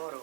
borrow.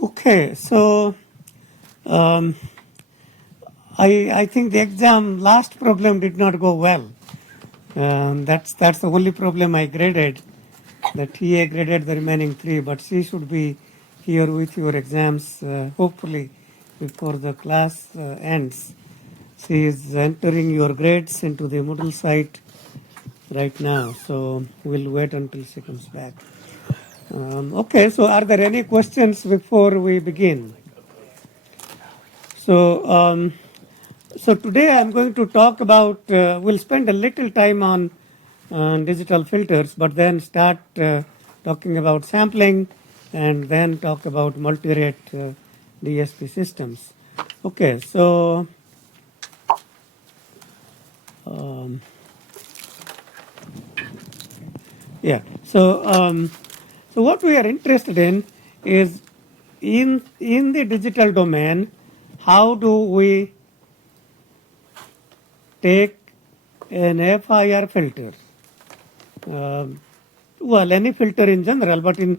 Okay, so I think the exam last problem did not go well. That's the only problem I graded. The TA graded the remaining 3, but she should be here with your exams hopefully before the class ends. She is entering your grades into the Moodle site right now, so we'll wait until she comes back. Okay, so are there any questions before we begin? So, so today I'm going to talk about, we'll spend a little time on digital filters, but then start talking about sampling and then talk about multi-rate DSP systems. Okay, so yeah, so what we are interested in is in the digital domain, how do we take an FIR filter? Well, any filter in general, but in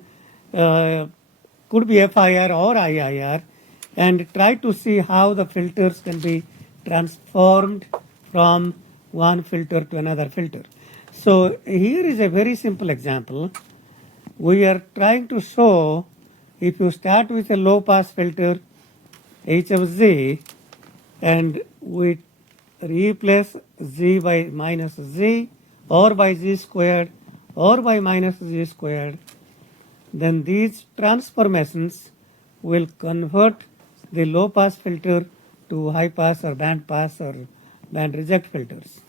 could be FIR or IIR, and try to see how the filters can be transformed from one filter to another filter. So here is a very simple example. We are trying to show if you start with a low pass filter H of Z and we replace Z by minus Z or by Z squared or by minus Z squared, then these transformations will convert the low pass filter to high pass or band reject filters.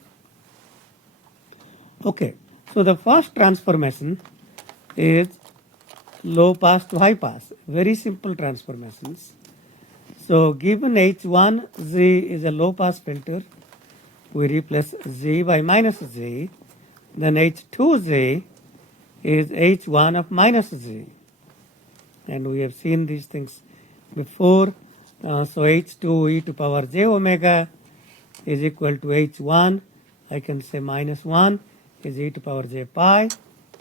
Okay, so the first transformation is low pass to high pass. Very simple transformations. So given H1Z is a low pass filter, we replace Z by minus Z. Then H2Z is H1 of minus Z. And we have seen these things before. So H2 e to power j omega is equal to H1. I can say minus 1 is e to power j pi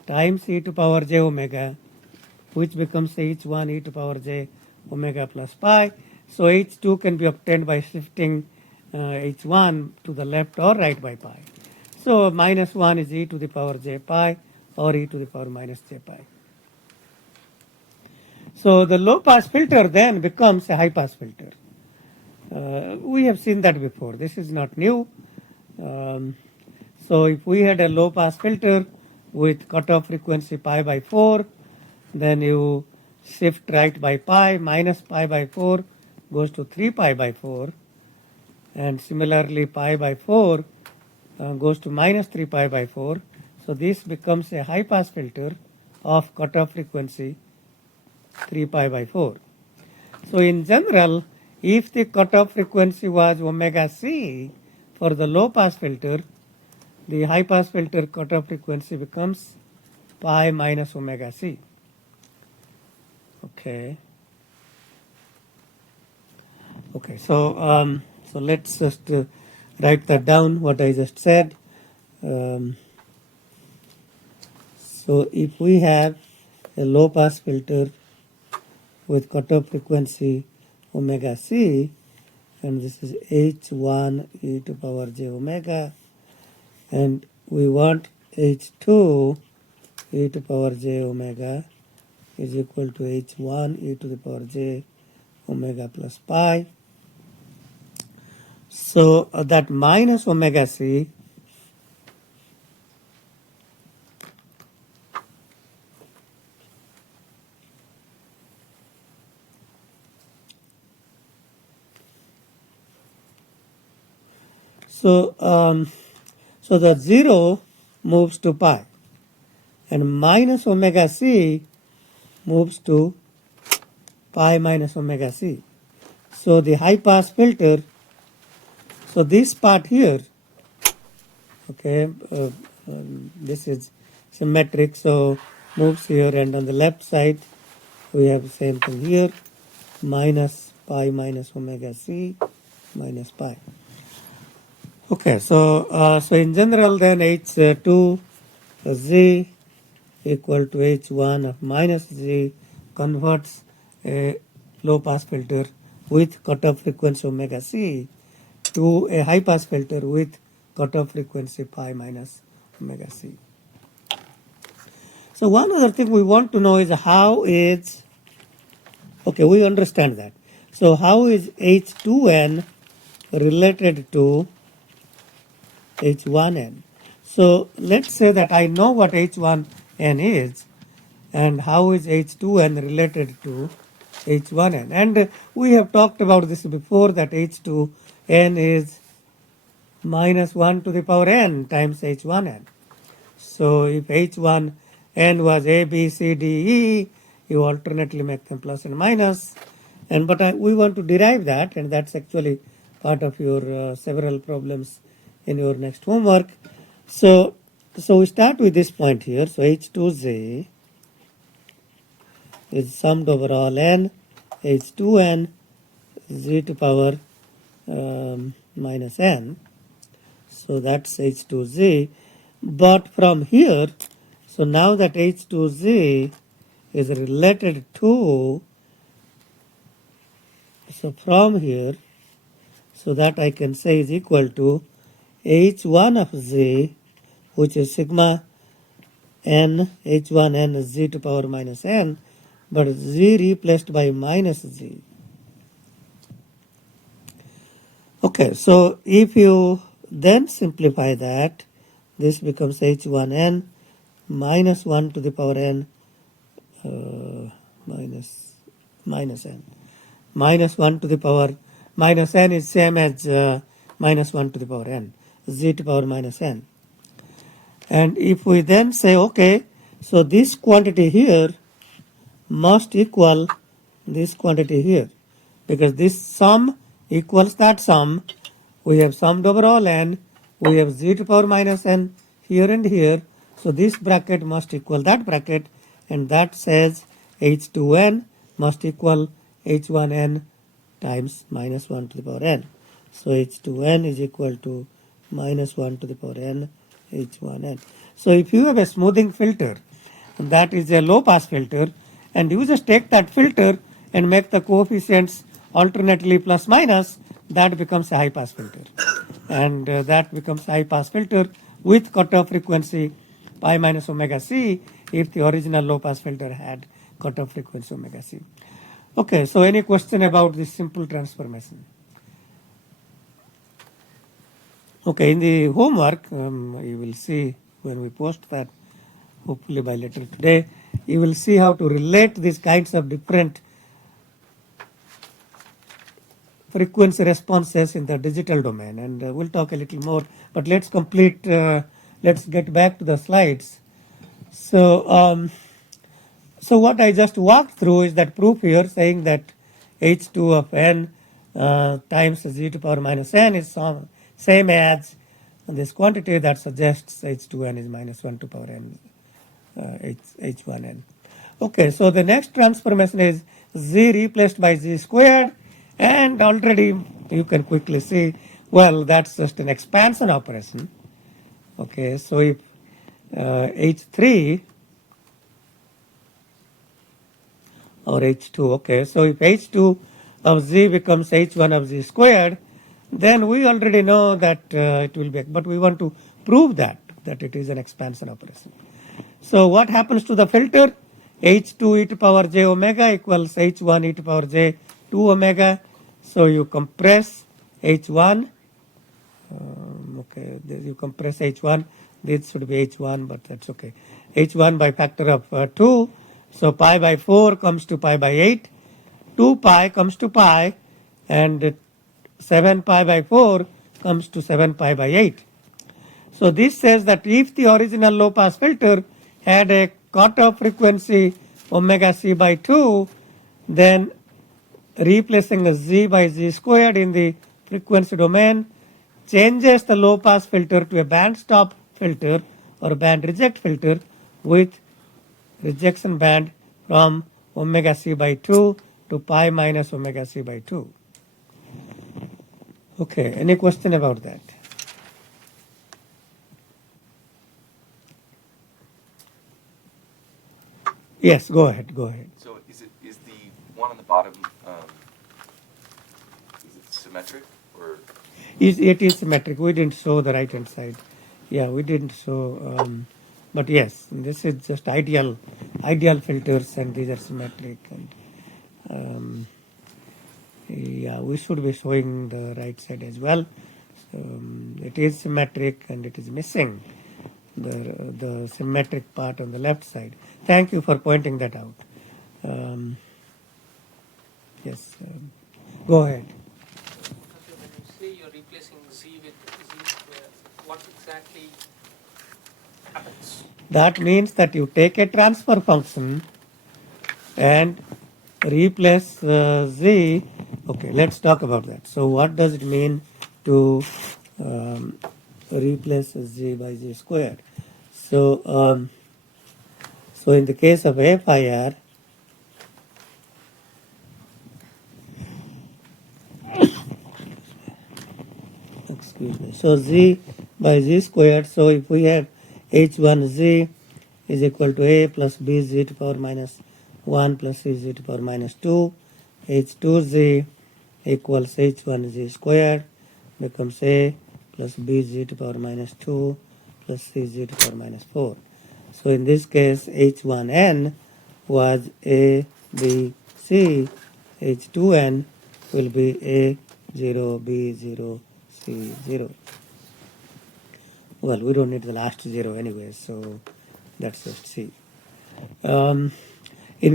times e to power j omega, which becomes H1 e to power j omega plus pi. So H2 can be obtained by shifting H1 to the left or right by pi. So minus 1 is e to the power j pi or e to the power minus j pi. So the low pass filter then becomes a high pass filter. We have seen that before. This is not new. So if we had a low pass filter with cutoff frequency pi by 4, then you shift right by pi, minus pi by 4 goes to 3 pi by 4, and similarly pi by 4 goes to minus 3 pi by 4. So this becomes a high pass filter of cutoff frequency 3 pi by 4. So in general, if the cutoff frequency was omega c for the low pass filter, the high pass filter cutoff frequency becomes pi minus omega c. Okay. Okay, so so let's just write that down, what I just said. So if we have a low pass filter with cutoff frequency omega c, and this is H1 e to power j omega, and we want H2 e to power j omega is equal to H1 e to the power j omega plus pi. So that minus omega c so the 0 moves to pi and minus omega c moves to pi minus omega c. So the high pass filter, so this part here, okay, this is symmetric, so moves here, and on the left side we have the same thing here, minus pi minus omega c minus pi. Okay, so in general then H2 z equal to H1 of minus z converts a low pass filter with cutoff frequency omega c to a high pass filter with cutoff frequency pi minus omega c. So one other thing we want to know is how is, okay, we understand that. So how is H2n related to H1n? So let's say that I know what H1n is and how is H2n related to H1n. And we have talked about this before, that H2n is minus 1 to the power n times H1n. So if H1n was A, B, C, D, E, you alternately make them plus and minus. But we want to derive that, and that's actually part of your several problems in your next homework. So we start with this point here. So H2z is summed over all n, H2n z to power minus n. So that's H2z. But from here, so now that H2z is related to, so from here, so that I can say is equal to H1 of z, which is sigma n, H1n is z to power minus n, but z replaced by minus z. Okay, so if you then simplify that, this becomes H1n minus 1 to the power n minus n. Minus 1 to the power minus n is same as minus 1 to the power n, z to power minus n. And if we then say, okay, so this quantity here must equal this quantity here, because this sum equals that sum. We have summed over all n, we have z to power minus n here and here, so this bracket must equal that bracket, and that says H2n must equal H1n times minus 1 to the power n. So H2n is equal to minus 1 to the power n H1n. So if you have a smoothing filter that is a low pass filter, and you just take that filter and make the coefficients alternately plus minus, that becomes a high pass filter. And that becomes high pass filter with cutoff frequency pi minus omega c if the original low pass filter had cutoff frequency omega c. Okay, so any question about this simple transformation? Okay, in the homework, you will see when we post that, hopefully by later today, you will see how to relate these kinds of different frequency responses in the digital domain, and we'll talk a little more, but let's get back to the slides. So what I just walked through is that proof here saying that H2 of n times z to power minus n is same as this quantity, that suggests H2n is minus 1 to power n H1n. Okay, so the next transformation is z replaced by z squared, and already you can quickly see, well, that's just an expansion operation. Okay, so if H3 or H2, okay, so if H2 of z becomes H1 of z squared, then we already know that it will be, but we want to prove that that it is an expansion operation. So what happens to the filter? H2 e to power j omega equals H1 e to power j 2 omega. So you compress H1. Okay, you compress H1. This should be H1, but that's okay. H1 by factor of 2. So pi by 4 comes to pi by 8. 2 pi comes to pi, and 7 pi by 4 comes to 7 pi by 8. So this says that if the original low pass filter had a cutoff frequency omega c by 2, then replacing z by z squared in the frequency domain changes the low pass filter to a band stop filter or band reject filter with rejection band from omega c by 2 to pi minus omega c by 2. Okay, any question about that? Yes, go ahead. So is the one on the bottom, is it symmetric or? It is symmetric. We didn't show the right hand side. Yeah, we didn't show, but yes, this is just ideal filters, and these are symmetric. And yeah, we should be showing the right side as well. It is symmetric, and it is missing the symmetric part on the left side. Thank you for pointing that out. Yes, go ahead. When you say you're replacing z with z squared, what exactly happens? That means that you take a transfer function and replace z. Okay, let's talk about that. So what does it mean to replace z by z squared? So so in the case of FIR, excuse me, so z by z squared, so if we have h1z is equal to a plus b z to power minus 1 plus c z to power minus 2, h2z equals h1z squared becomes a plus b z to power minus 2 plus c z to power minus 4. So in this case, H1n was A, B, C. H2n will be A, 0, B, 0, C, 0. Well, we don't need the last 0 anyway, so that's just C. In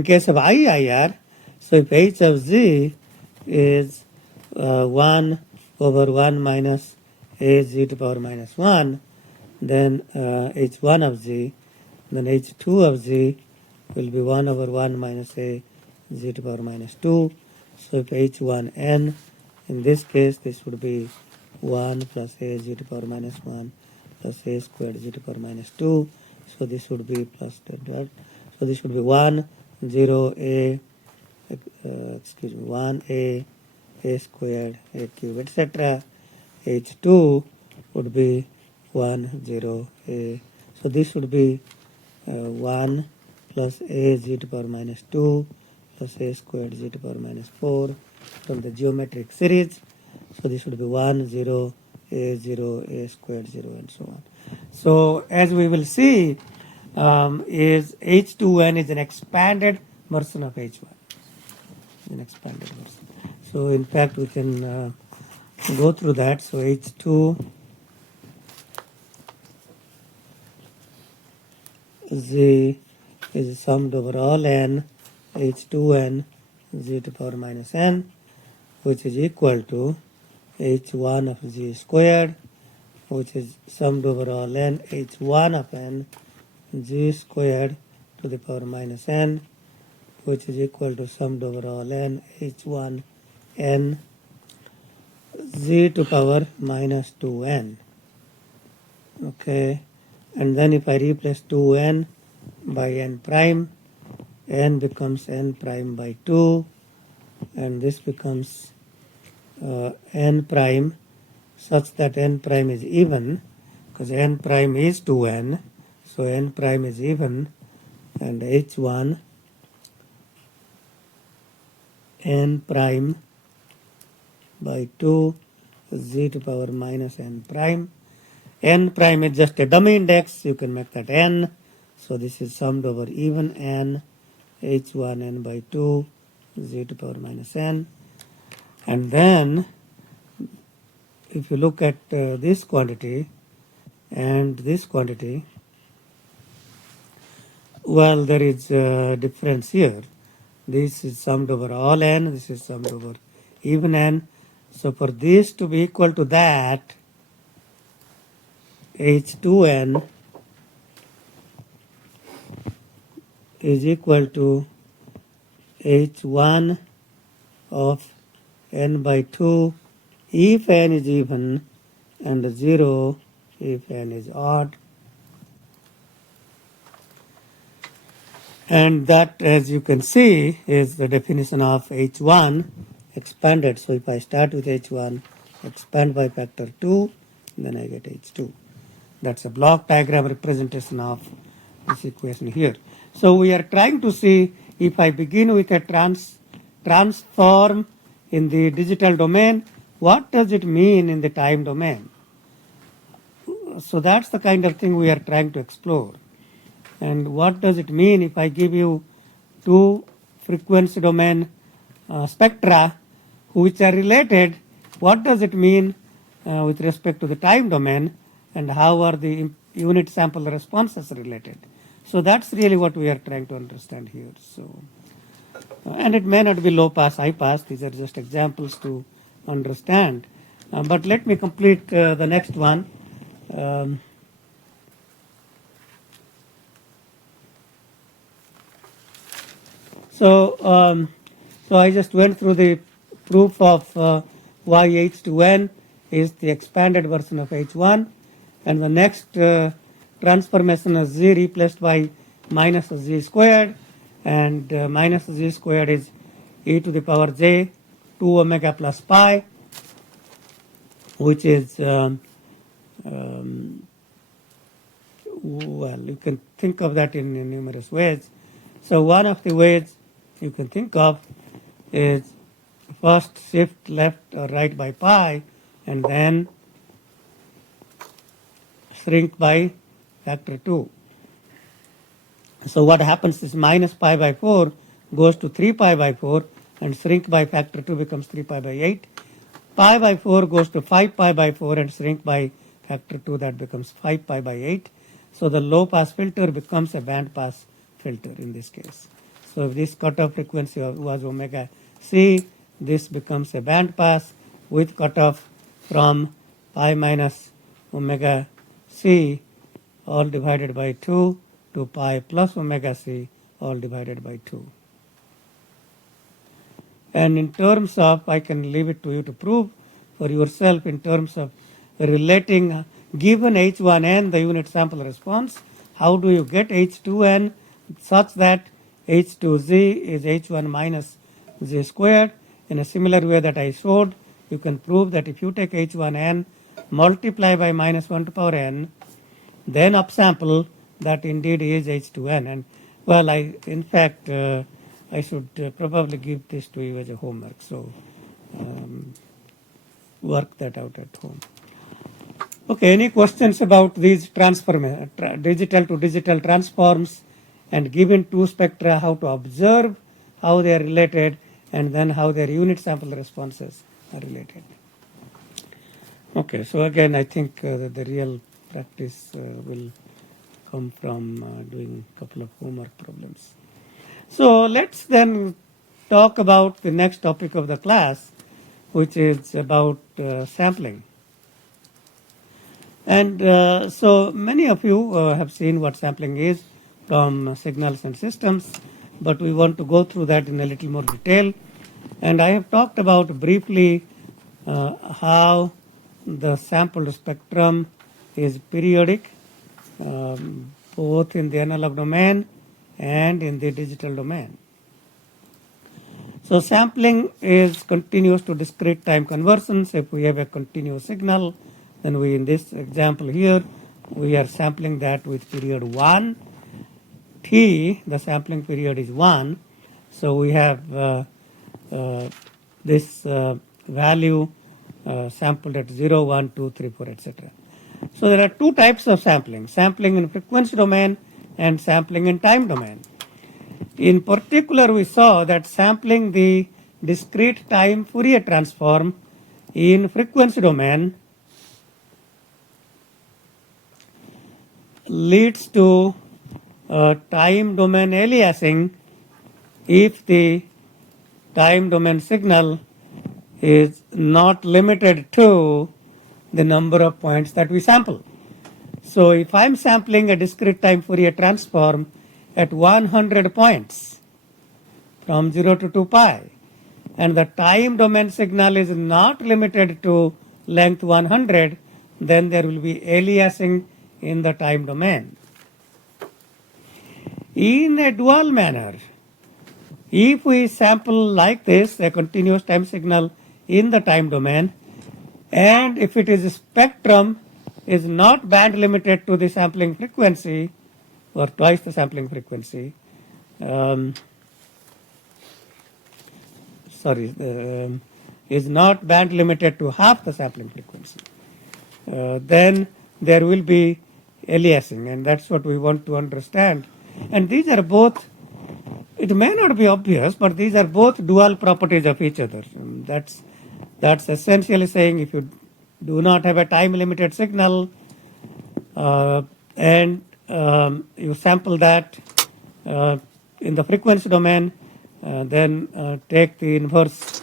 case of IIR, so if H of Z is 1 over 1 minus A z to power minus 1, then H1 of Z, then H2 of Z will be 1 over 1 minus A z to power minus 2. So if H1n, in this case, this would be 1 plus A z to power minus 1 plus A squared z to power minus 2. So this would be plus that. So this would be 1, 0, A, 1, A squared, A cube, etc. H2 would be 1, 0, A. So this would be 1 plus A z to power minus 2 plus A squared z to power minus 4 from the geometric series. So this would be 1, 0, A 0, A squared 0, and so on. So as we will see, is H2n is an expanded version of H1. An expanded version. So in fact we can go through that. So H2 z is summed over all n, H2n z to power minus n, which is equal to H1 of z squared, which is summed over all n, H1 of n z squared to the power minus n, which is equal to summed over all n, H1 n z to power minus 2n. Okay, and then if I replace 2n by n prime, n becomes n prime by 2, and this becomes n prime such that n prime is even, because n prime is 2n, so n prime is even, and H1 n prime by 2 z to power minus n prime, n prime is just a dummy index, you can make that n. So this is summed over even n, h1 n by 2, z to power minus n. And then if you look at this quantity and this quantity, well, there is a difference here. This is summed over all n, this is summed over even n. So for this to be equal to that, h2n is equal to h1 of n by 2 if n is even and 0 if n is odd. And that, as you can see, is the definition of h1 expanded. So if I start with h1, expand by factor 2, then I get h2. That's a block diagram representation of this equation here. So we are trying to see if I begin with a transform in the digital domain, what does it mean in the time domain? So that's the kind of thing we are trying to explore. And what does it mean if I give you two frequency domain spectra which are related? What does it mean with respect to the time domain, and how are the unit sample responses related? So that's really what we are trying to understand here. So, and it may not be low pass, high pass. These are just examples to understand. But let me complete the next one. So I just went through the proof of why h2n is the expanded version of h1, and the next transformation is z replaced by minus z squared, and minus z squared is e to the power j 2 omega plus pi, which is well, you can think of that in numerous ways. So one of the ways you can think of is first shift left or right by pi, and then shrink by factor 2. So what happens is minus pi by 4 goes to 3 pi by 4, and shrink by factor 2 becomes 3 pi by 8. Pi by 4 goes to 5 pi by 4, and shrink by factor 2, that becomes 5 pi by 8. So the low pass filter becomes a band pass filter in this case. So if this cutoff frequency was omega c, this becomes a band pass with cutoff from pi minus omega c all divided by 2 to pi plus omega c all divided by 2. And in terms of, I can leave it to you to prove for yourself in terms of relating given h1n, the unit sample response, how do you get h2n such that h2z is h1 minus z squared. In a similar way that I showed, you can prove that if you take h1n, multiply by minus 1 to power n, then upsample, that indeed is h2n. And well, in fact, I should probably give this to you as a homework. So work that out at home. Okay, any questions about these digital to digital transforms, and given two spectra, how to observe how they are related, and then how their unit sample responses are related. Okay, so again, I think the real practice will come from doing a couple of homework problems. So let's then talk about the next topic of the class, which is about sampling. And so many of you have seen what sampling is from signals and systems, but we want to go through that in a little more detail. And I have talked about briefly how the sampled spectrum is periodic, both in the analog domain and in the digital domain. So sampling is continuous to discrete time conversions. If we have a continuous signal, then we, in this example here, we are sampling that with period 1. T, the sampling period is 1. So we have this value sampled at 0, 1, 2, 3, 4, etc. So there are two types of sampling: sampling in frequency domain and sampling in time domain. In particular, we saw that sampling the discrete time Fourier transform in frequency domain leads to time domain aliasing if the time domain signal is not limited to the number of points that we sample. So if I'm sampling a discrete time Fourier transform at 100 points from 0 to 2 pi, and the time domain signal is not limited to length 100, then there will be aliasing in the time domain. In a dual manner, if we sample like this, a continuous time signal in the time domain, and if it is a spectrum is not band limited to the sampling frequency or twice the sampling frequency, is not band limited to half the sampling frequency, then there will be aliasing, and that's what we want to understand. And these are both, it may not be obvious, but these are both dual properties of each other. That's essentially saying if you do not have a time limited signal and you sample that in the frequency domain, then take the inverse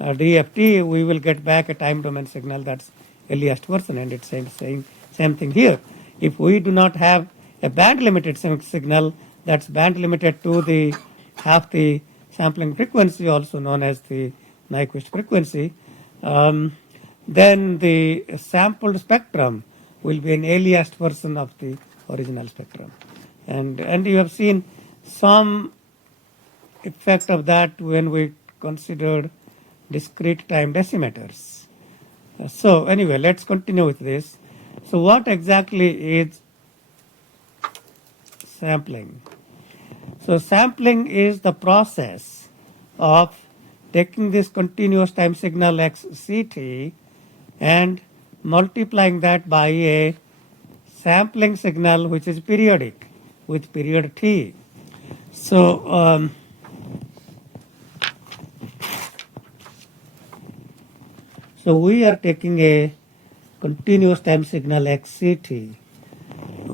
DFT, we will get back a time domain signal that's aliased version, and it's same thing here. If we do not have a band limited signal that's band limited to the half the sampling frequency, also known as the Nyquist frequency, then the sampled spectrum will be an aliased version of the original spectrum. And you have seen some effect of that when we considered discrete time decimeters. So anyway, let's continue with this. So what exactly is sampling? So sampling is the process of taking this continuous time signal xct and multiplying that by a sampling signal which is periodic with period t. So we are taking a continuous time signal xct,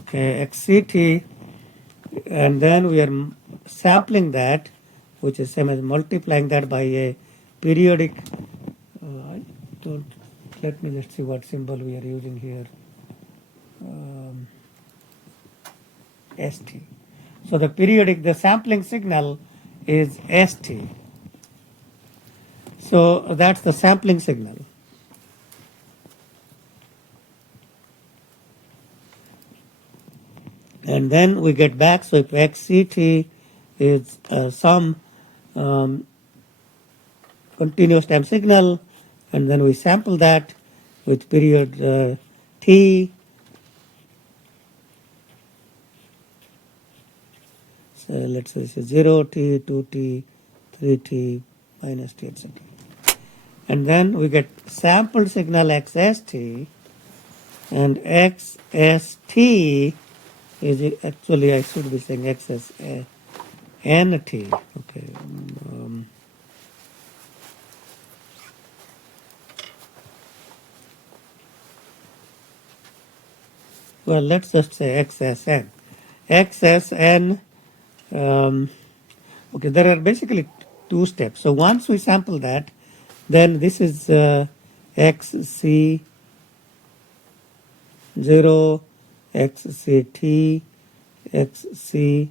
xct, and then we are sampling that, which is same as multiplying that by a periodic. Let me just see what symbol we are using here. ST. So the sampling signal is ST. So that's the sampling signal. And then we get back, so if xct is some continuous time signal, and then we sample that with period t. So let's say 0t, 2t, 3t, minus t, etc. And then we get sampled signal xst, and xst is actually, I should be saying xs nt. Okay. Well, let's just say XSN. XSN, okay, there are basically two steps. So once we sample that, then this is XC0, XCT, XC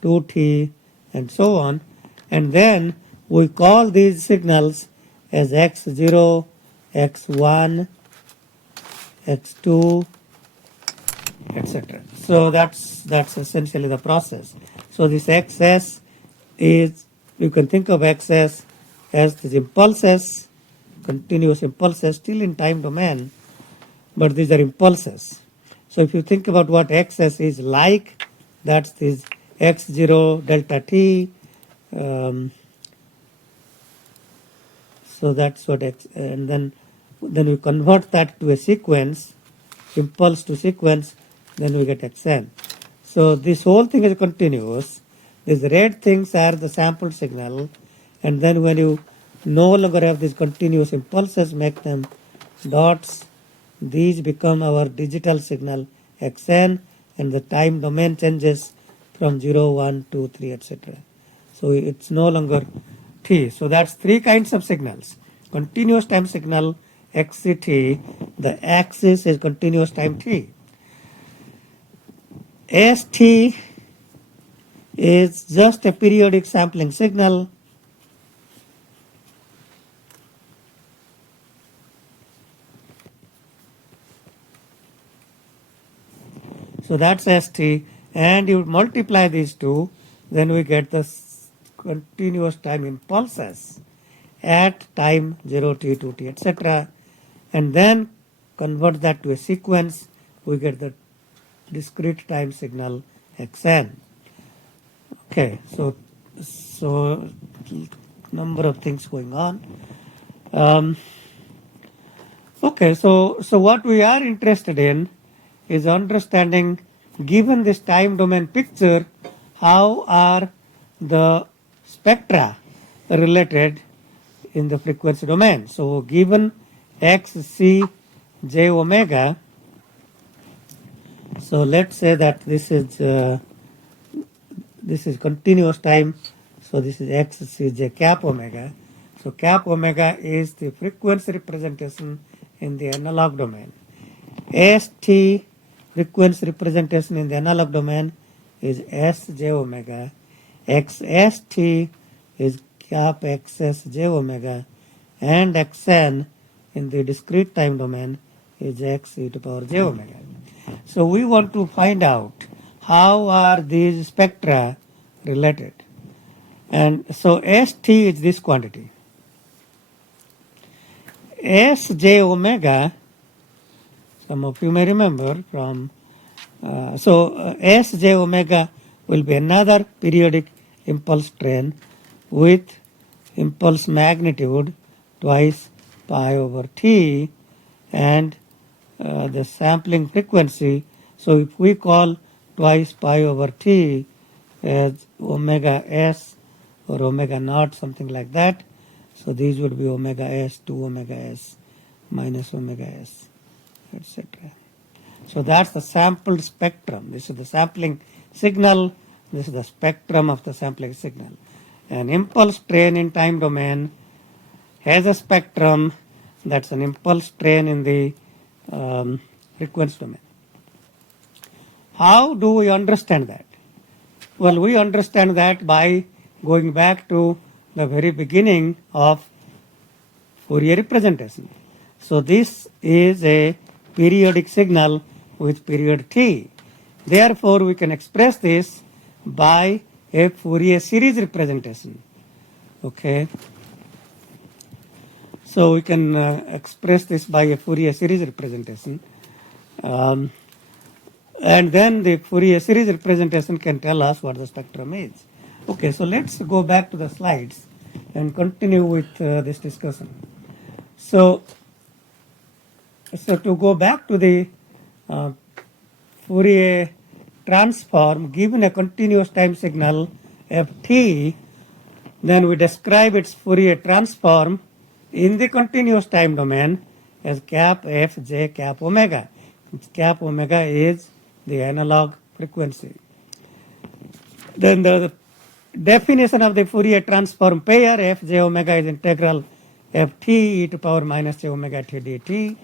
2T, and so on. And then we call these signals as X0, X1, X2, etc. So that's essentially the process. So this XS is, you can think of XS as these impulses, continuous impulses, still in time domain, but these are impulses. So if you think about what XS is like, that's this X0 delta T. So that's what X, and then then we convert that to a sequence, impulse to sequence, then we get xn. So this whole thing is continuous. These red things are the sampled signal, and then when you no longer have these continuous impulses, make them dots, these become our digital signal xn, and the time domain changes from 0, 1, 2, 3, etc. So it's no longer t. So that's three kinds of signals. Continuous time signal xct, the axis is continuous time t. st is just a periodic sampling signal. So that's st, and you multiply these two, then we get the continuous time impulses at time 0, t, 2, t, etc. And then convert that to a sequence, we get the discrete time signal xn. Okay, so number of things going on. Okay, so what we are interested in is understanding, given this time domain picture, how are the spectra related in the frequency domain. So given x, c, j, omega, so let's say that this is continuous time, so this is x, c, j, cap omega. So cap omega is the frequency representation in the analog domain. st frequency representation in the analog domain is s j omega. xst is cap xs j omega, and xn in the discrete time domain is x e to power j omega. So we want to find out how are these spectra related. And so st is this quantity. sj omega, some of you may remember from, sj omega will be another periodic impulse train with impulse magnitude twice pi over t, and the sampling frequency. So if we call twice pi over t as omega s or omega naught, something like that, so these would be omega s, 2 omega s, minus omega s, etc. So that's the sampled spectrum. This is the sampling signal. This is the spectrum of the sampling signal. An impulse train in time domain has a spectrum. That's an impulse train in the frequency domain. How do we understand that? Well, we understand that by going back to the very beginning of Fourier representation. So this is a periodic signal with period t. Therefore, we can express this by a Fourier series representation. Okay. So we can express this by a Fourier series representation. And then the Fourier series representation can tell us what the spectrum is. Okay, so let's go back to the slides and continue with this discussion. So to go back to the Fourier transform, given a continuous time signal ft, then we describe its Fourier transform in the continuous time domain as cap f j cap omega. Cap omega is the analog frequency. Then the definition of the Fourier transform pair f j omega is integral ft e to power minus j omega t dt.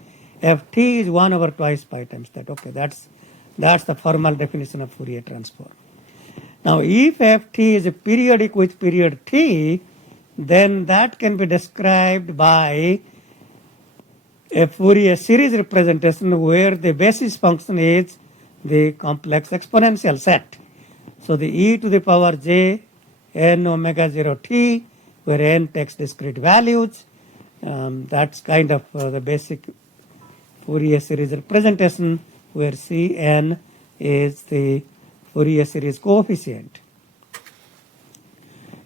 ft is 1 over twice pi times that. Okay, that's the formal definition of Fourier transform. Now, if ft is a periodic with period t, then that can be described by a Fourier series representation where the basis function is the complex exponential set. So the e to the power j n omega 0 t, where n takes discrete values. That's kind of the basic Fourier series representation, where Cn is the Fourier series coefficient.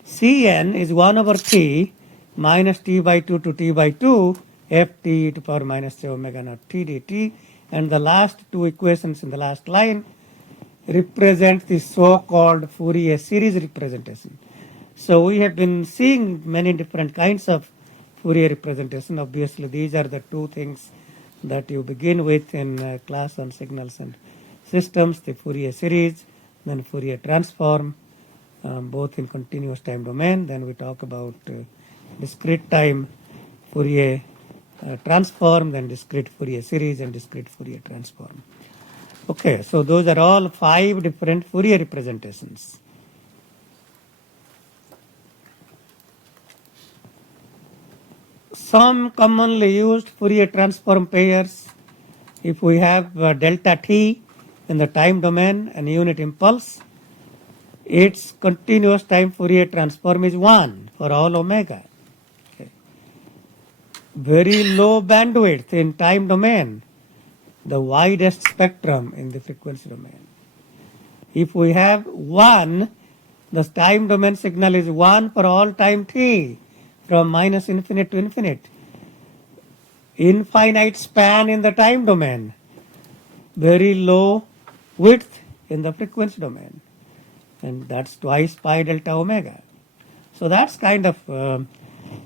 Cn is 1 over t minus t by 2 to t by 2, ft e to power minus j omega naught t dt. And the last two equations in the last line represent the so-called Fourier series representation. So we have been seeing many different kinds of Fourier representation. Obviously, these are the two things that you begin with in class on signals and systems, the Fourier series, then Fourier transform, both in continuous time domain. Then we talk about discrete time Fourier transform, then discrete Fourier series and discrete Fourier transform. Okay, so those are all 5 different Fourier representations. Some commonly used Fourier transform pairs, if we have delta t in the time domain and unit impulse, its continuous time Fourier transform is 1 for all omega. Okay. Very low bandwidth in time domain, the widest spectrum in the frequency domain. If we have 1, the time domain signal is 1 for all time t from minus infinite to infinite. Infinite span in the time domain, very low width in the frequency domain. And that's twice pi delta omega. So that's kind of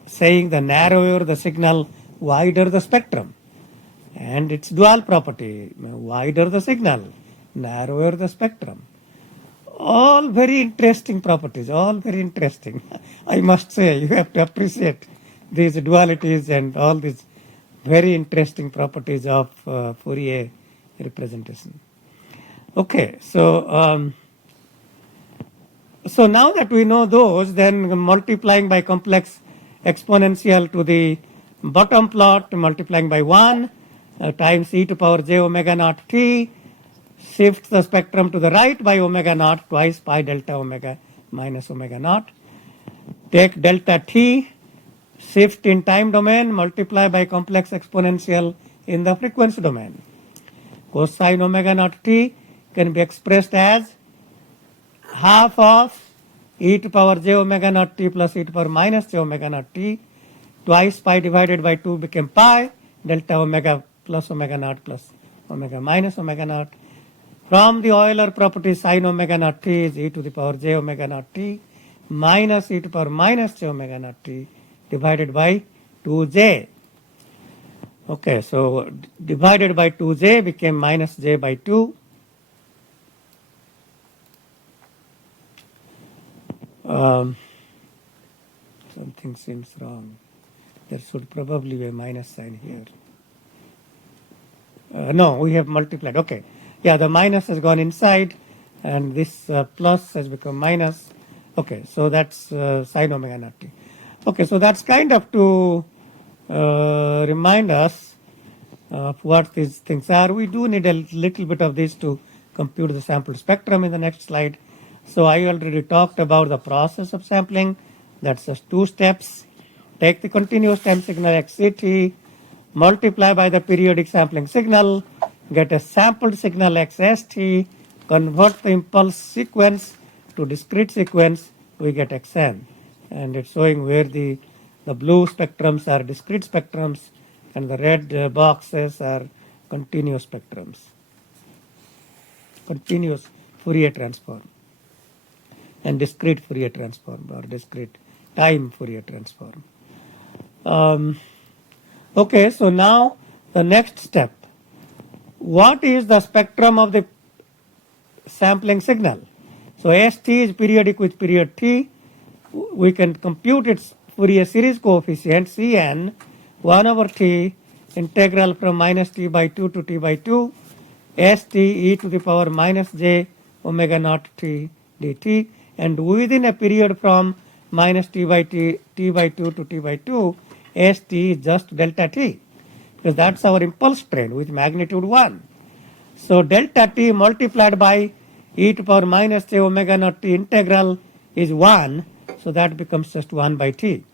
saying the narrower the signal, wider the spectrum. And its dual property, wider the signal, narrower the spectrum. All very interesting properties, all very interesting. I must say, you have to appreciate these dualities and all these very interesting properties of Fourier representation. Okay, so now that we know those, then multiplying by complex exponential to the bottom plot, multiplying by 1 times e to power j omega naught t, shift the spectrum to the right by omega naught, twice pi delta omega minus omega naught. Take delta t, shift in time domain, multiply by complex exponential in the frequency domain. Cosine omega naught t can be expressed as half of e to power j omega naught t plus e to power minus j omega naught t, twice pi divided by 2 became pi, delta omega plus omega naught plus omega minus omega naught. From the Euler property, sin omega naught t is e to the power j omega naught t minus e to power minus j omega naught t divided by 2j. Okay, so divided by 2j became minus j by 2. Something seems wrong. There should probably be a minus sign here. No, we have multiplied. Okay. Yeah, the minus has gone inside and this plus has become minus. Okay, so that's sin omega naught t. Okay, so that's kind of to remind us of what these things are. We do need a little bit of this to compute the sample spectrum in the next slide. So I already talked about the process of sampling. That's just 2 steps. Take the continuous time signal xct, multiply by the periodic sampling signal, get a sampled signal xst, convert the impulse sequence to discrete sequence, we get xn. And it's showing where the blue spectrums are discrete spectrums and the red boxes are continuous spectrums. Continuous Fourier transform and discrete Fourier transform or discrete time Fourier transform. Okay, so now the next step. What is the spectrum of the sampling signal? So ST is periodic with period t. We can compute its Fourier series coefficient Cn 1 over t integral from minus t by 2 to t by 2 st e to the power minus j omega naught t dt, and within a period from minus t by 2 to t by 2 st is just delta t, because that's our impulse train with magnitude 1. So delta t multiplied by e to power minus j omega naught t integral is 1, so that becomes just 1 by t.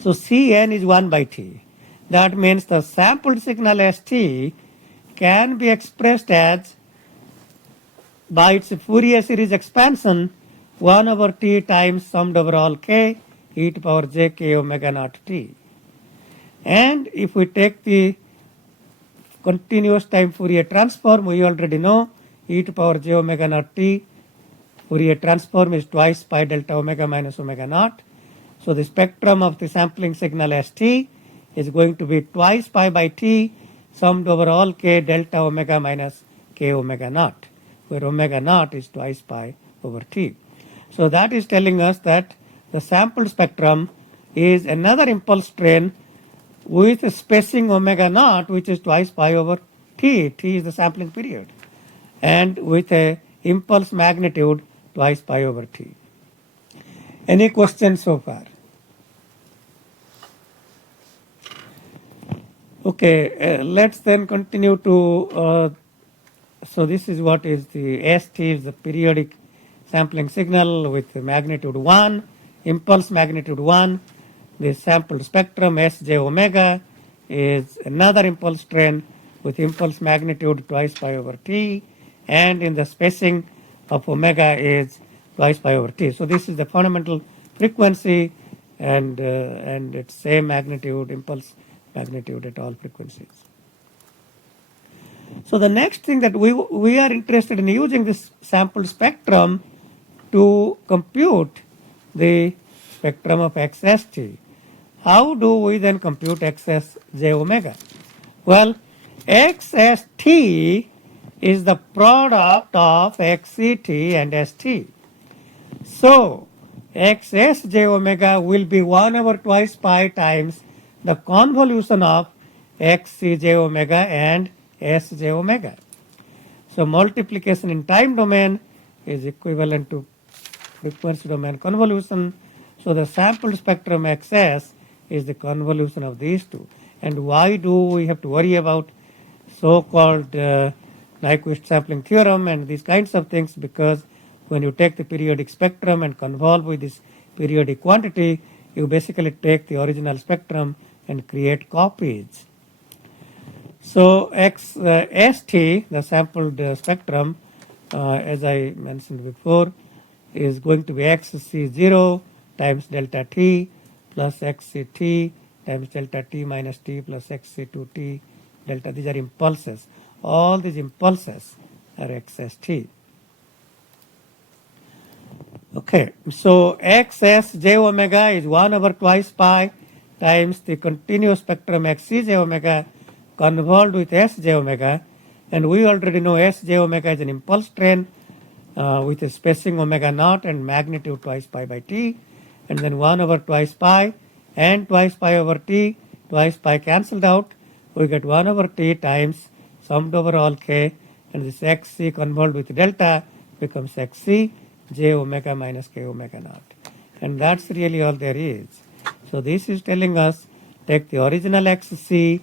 So Cn is 1 by t. That means the sampled signal st can be expressed as, by its Fourier series expansion, 1 over t times summed over all k e to power j k omega naught t. And if we take the continuous time Fourier transform, we already know e to power j omega naught t Fourier transform is twice pi delta omega minus omega naught. So the spectrum of the sampling signal st is going to be twice pi by t summed over all k delta omega minus k omega naught, where omega naught is twice pi over t. So that is telling us that the sample spectrum is another impulse train with a spacing omega naught, which is twice pi over t. T is the sampling period. And with a impulse magnitude twice pi over t. Any questions so far? Okay, let's then continue to, so this is what is the ST is the periodic sampling signal with magnitude 1, impulse magnitude 1. The sampled spectrum Sj omega is another impulse train with impulse magnitude twice pi over t, and in the spacing of omega is twice pi over t. So this is the fundamental frequency, and it's same magnitude, impulse magnitude at all frequencies. So the next thing that we are interested in using this sampled spectrum to compute the spectrum of xst. How do we then compute xs j omega? Well, xst is the product of xct and st. So xs j omega will be 1 over twice pi times the convolution of xc j omega and s j omega. So multiplication in time domain is equivalent to frequency domain convolution. So the sampled spectrum xs is the convolution of these two. And why do we have to worry about so-called Nyquist sampling theorem and these kinds of things? Because when you take the periodic spectrum and convolve with this periodic quantity, you basically take the original spectrum and create copies. So st, the sampled spectrum, as I mentioned before, is going to be xc0 times delta t plus xct times delta t minus t plus xc2t delta. These are impulses. All these impulses are xst. Okay, so xs j omega is 1 over twice pi times the continuous spectrum xc j omega convolved with s j omega, and we already know s j omega is an impulse train with a spacing omega naught and magnitude twice pi by t, and then 1 over twice pi and twice pi over t, twice pi cancelled out, we get 1 over t times summed over all k, and this xc convolved with delta becomes xc j omega minus k omega naught. And that's really all there is. So this is telling us take the original xc,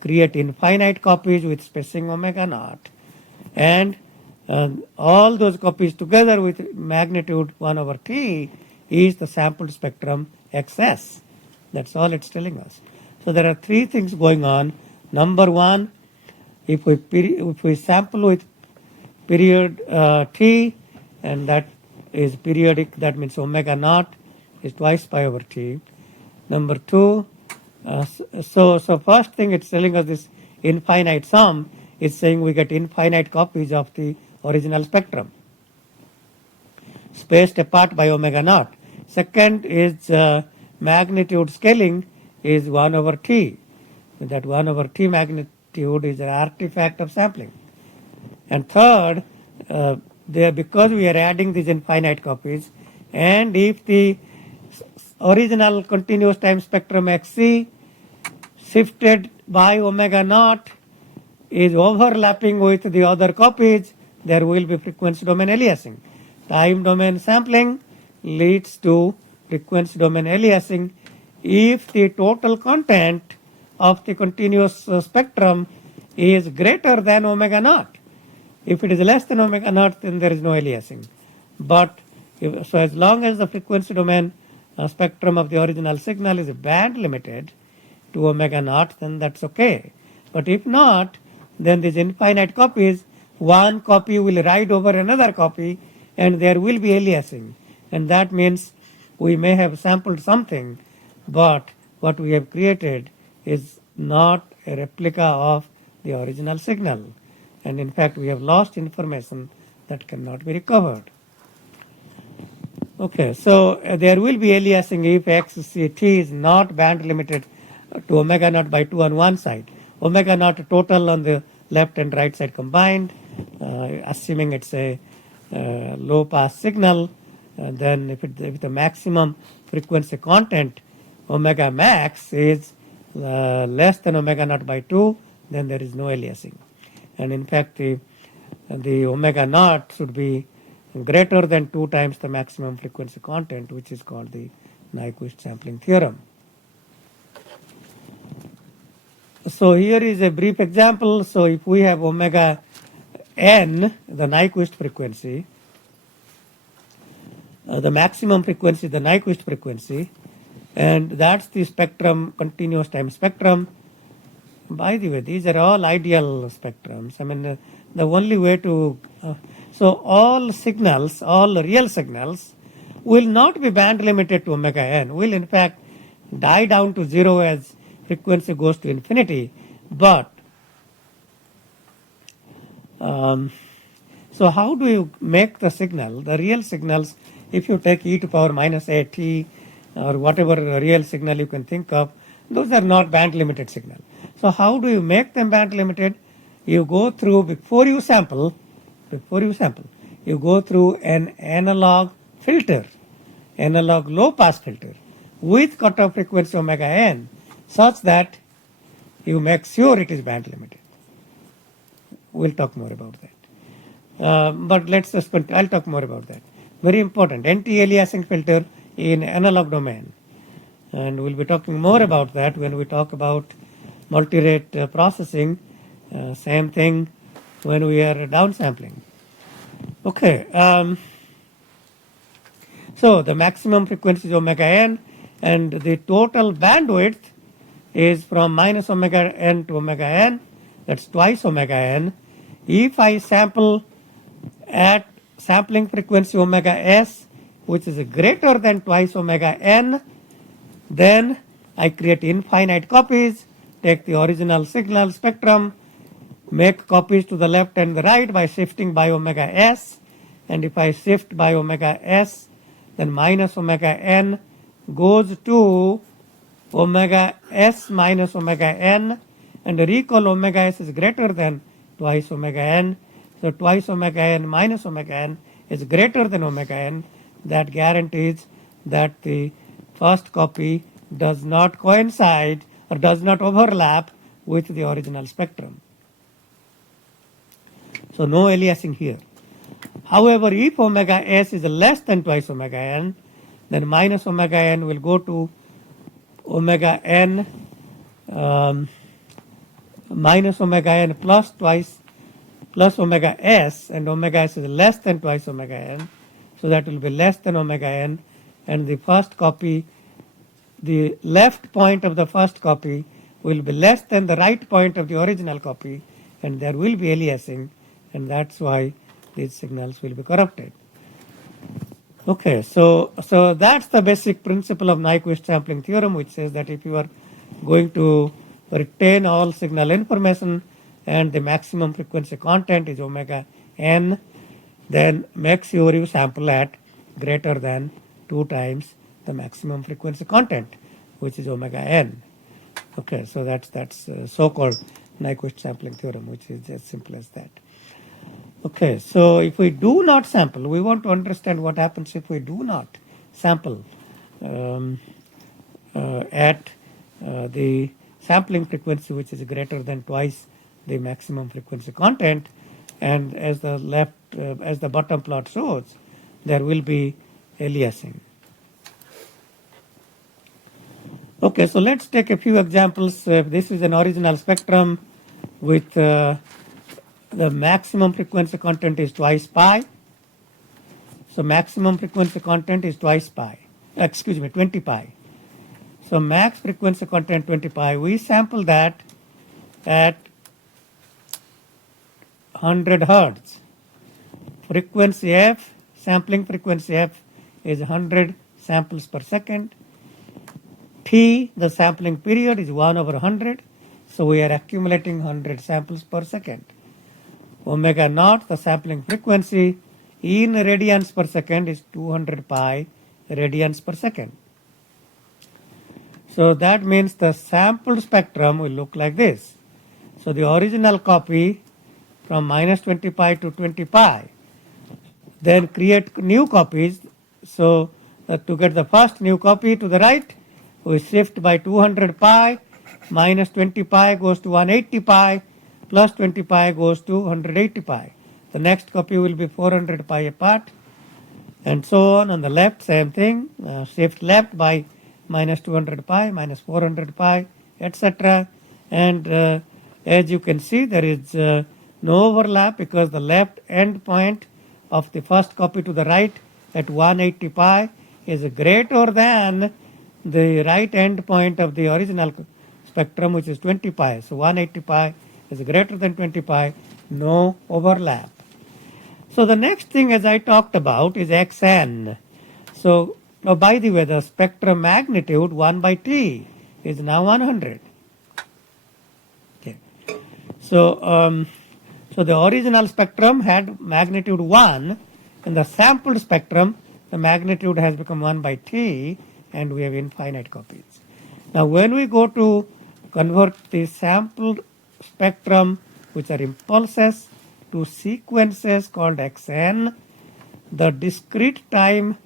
create infinite copies with spacing omega naught, and all those copies together with magnitude 1 over t is the sampled spectrum xs. That's all it's telling us. So there are three things going on. Number one, if we sample with period t, and that is periodic, that means omega naught is twice pi over t. Number two, so first thing it's telling us this infinite sum. It's saying we get infinite copies of the original spectrum spaced apart by omega naught. Second is magnitude scaling is 1 over t. That 1 over t magnitude is an artifact of sampling. And third, because we are adding these infinite copies, and if the original continuous time spectrum xc shifted by omega naught is overlapping with the other copies, there will be frequency domain aliasing. Time domain sampling leads to frequency domain aliasing if the total content of the continuous spectrum is greater than omega naught. If it is less than omega naught, then there is no aliasing. But so as long as the frequency domain spectrum of the original signal is band limited to omega naught, then that's okay. But if not, then these infinite copies, one copy will ride over another copy, and there will be aliasing. And that means we may have sampled something, but what we have created is not a replica of the original signal. And in fact, we have lost information that cannot be recovered. Okay, so there will be aliasing if XCT is not band limited to omega naught by 2 on one side. Omega naught total on the left and right side combined, assuming it's a low pass signal. Then if the maximum frequency content omega max is less than omega naught by 2, then there is no aliasing. And in fact, the omega naught should be greater than 2 times the maximum frequency content, which is called the Nyquist sampling theorem. So here is a brief example. So if we have omega n, the Nyquist frequency, the maximum frequency, the Nyquist frequency, and that's the spectrum, continuous time spectrum. By the way, these are all ideal spectrums. I mean, the only way to, so all signals, all real signals will not be band limited to omega n, will in fact die down to zero as frequency goes to infinity. But, so how do you make the signal, the real signals, if you take e to power minus at or whatever real signal you can think of, those are not band limited signal. So how do you make them band limited? You go through, before you sample, you go through an analog filter, analog low pass filter with cutoff frequency omega n, such that you make sure it is band limited. We'll talk more about that. But let's just, I'll talk more about that. Very important, anti-aliasing filter in analog domain. And we'll be talking more about that when we talk about multi-rate processing. Same thing when we are downsampling. Okay. So the maximum frequency is omega n, and the total bandwidth is from minus omega n to omega n. That's twice omega n. If I sample at sampling frequency omega s, which is greater than twice omega n, then I create infinite copies, take the original signal spectrum, make copies to the left and the right by shifting by omega s, and if I shift by omega s, then minus omega n goes to omega s minus omega n, and recall omega s is greater than twice omega n, so twice omega n minus omega n is greater than omega n. That guarantees that the first copy does not coincide or does not overlap with the original spectrum. So no aliasing here. However, if omega s is less than twice omega n, then minus omega n will go to omega n minus omega n plus twice plus omega s, and omega s is less than twice omega n. So that will be less than omega n, and the first copy, the left point of the first copy will be less than the right point of the original copy, and there will be aliasing, and that's why these signals will be corrupted. Okay, so that's the basic principle of Nyquist sampling theorem, which says that if you are going to retain all signal information and the maximum frequency content is omega n, then make sure you sample at greater than 2 times the maximum frequency content, which is omega n. Okay, so that's so-called Nyquist sampling theorem, which is as simple as that. Okay, so if we do not sample, we want to understand what happens if we do not sample at the sampling frequency, which is greater than twice the maximum frequency content, and as the bottom plot shows, there will be aliasing. Okay, so let's take a few examples. This is an original spectrum with the maximum frequency content is twice pi. So maximum frequency content is twice pi. 20 pi. So max frequency content 20 pi. We sample that at 100 hertz. Frequency f, sampling frequency f is 100 samples per second. T, the sampling period, is 1 over 100. So we are accumulating 100 samples per second. Omega naught, the sampling frequency in radians per second, is 200 pi radians per second. So that means the sampled spectrum will look like this. So the original copy from minus 20 pi to 20 pi, then create new copies. So to get the first new copy to the right, we shift by 200 pi, minus 20 pi goes to 180 pi, plus 20 pi goes to 180 pi. The next copy will be 400 pi apart, and so on. On the left, same thing, shift left by minus 200 pi, minus 400 pi, etc. And as you can see, there is no overlap because the left end point of the first copy to the right at 180 pi is greater than the right end point of the original spectrum, which is 20 pi. So 180 pi is greater than 20 pi, no overlap. So the next thing, as I talked about, is xn. So now, by the way, the spectrum magnitude 1 by t is now 100. Okay. So so the original spectrum had magnitude 1. In the sampled spectrum, the magnitude has become 1 by t, and we have infinite copies. Now, when we go to convert the sampled spectrum, which are impulses, to sequences called xn, the discrete time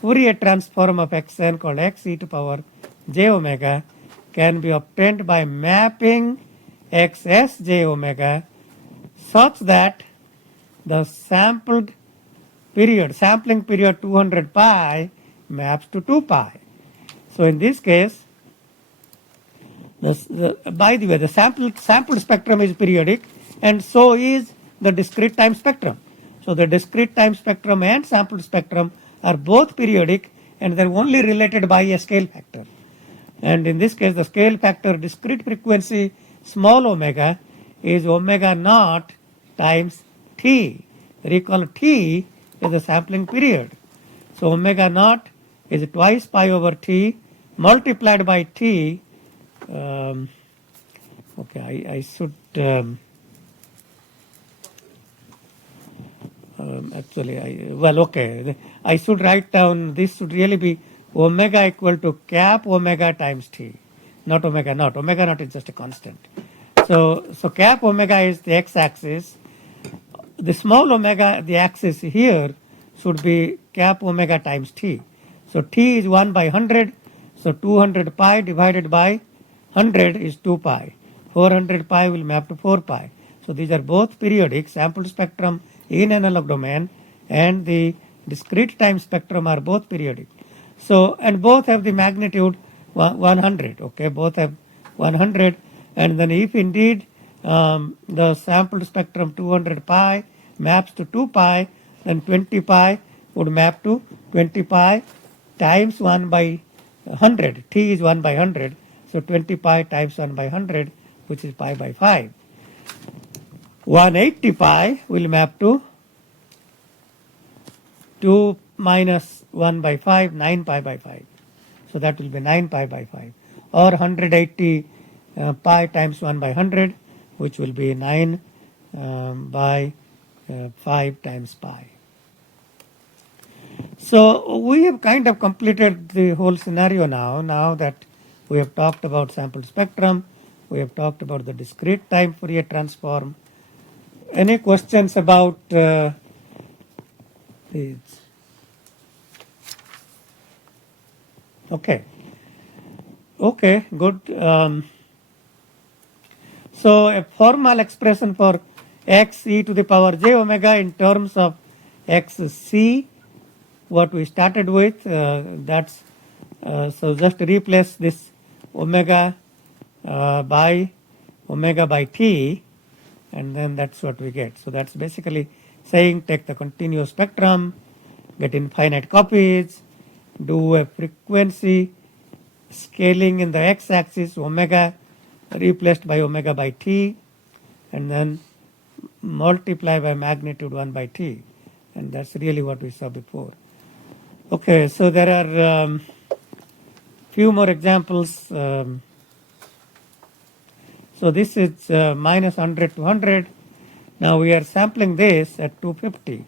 Fourier transform of xn called x e to power j omega can be obtained by mapping xs j omega such that the sampling period 200 pi maps to 2 pi. So in this case, by the way, the sampled spectrum is periodic, and so is the discrete time spectrum. So the discrete time spectrum and sampled spectrum are both periodic, and they're only related by a scale factor. And in this case, the scale factor discrete frequency small omega is omega naught times t. Recall t is the sampling period. So omega naught is twice pi over t multiplied by t. Okay, I should I should write down, this should really be omega equal to cap omega times t, not omega naught. Omega naught is just a constant. So cap omega is the x-axis. The small omega, the axis here, should be cap omega times t. So t is 1 by 100. So 200 pi divided by 100 is 2 pi. 400 pi will map to 4 pi. So these are both periodic. Sampled spectrum in analog domain and the discrete time spectrum are both periodic. So, and both have the magnitude 100. Okay, both have 100. And then if indeed the sampled spectrum 200 pi maps to 2 pi, then 20 pi would map to 20 pi times 1 by 100. T is 1 by 100. So 20 pi times 1 by 100, which is pi by 5. 180 pi will map to 2 minus 1 by 5, 9 pi by 5. So that will be 9 pi by 5. Or 180 pi times 1 by 100, which will be 9 by 5 times pi. So we have kind of completed the whole scenario now that we have talked about sampled spectrum, we have talked about the discrete time Fourier transform. Any questions about these? Okay, good. So a formal expression for x e to the power j omega in terms of xc, what we started with, that's so just replace this omega by omega by t, and then that's what we get. So that's basically saying take the continuous spectrum, get infinite copies, do a frequency scaling in the x-axis, omega replaced by omega by t, and then multiply by magnitude 1 by t. And that's really what we saw before. Okay, so there are few more examples. So this is minus 100 to 100. Now we are sampling this at 250.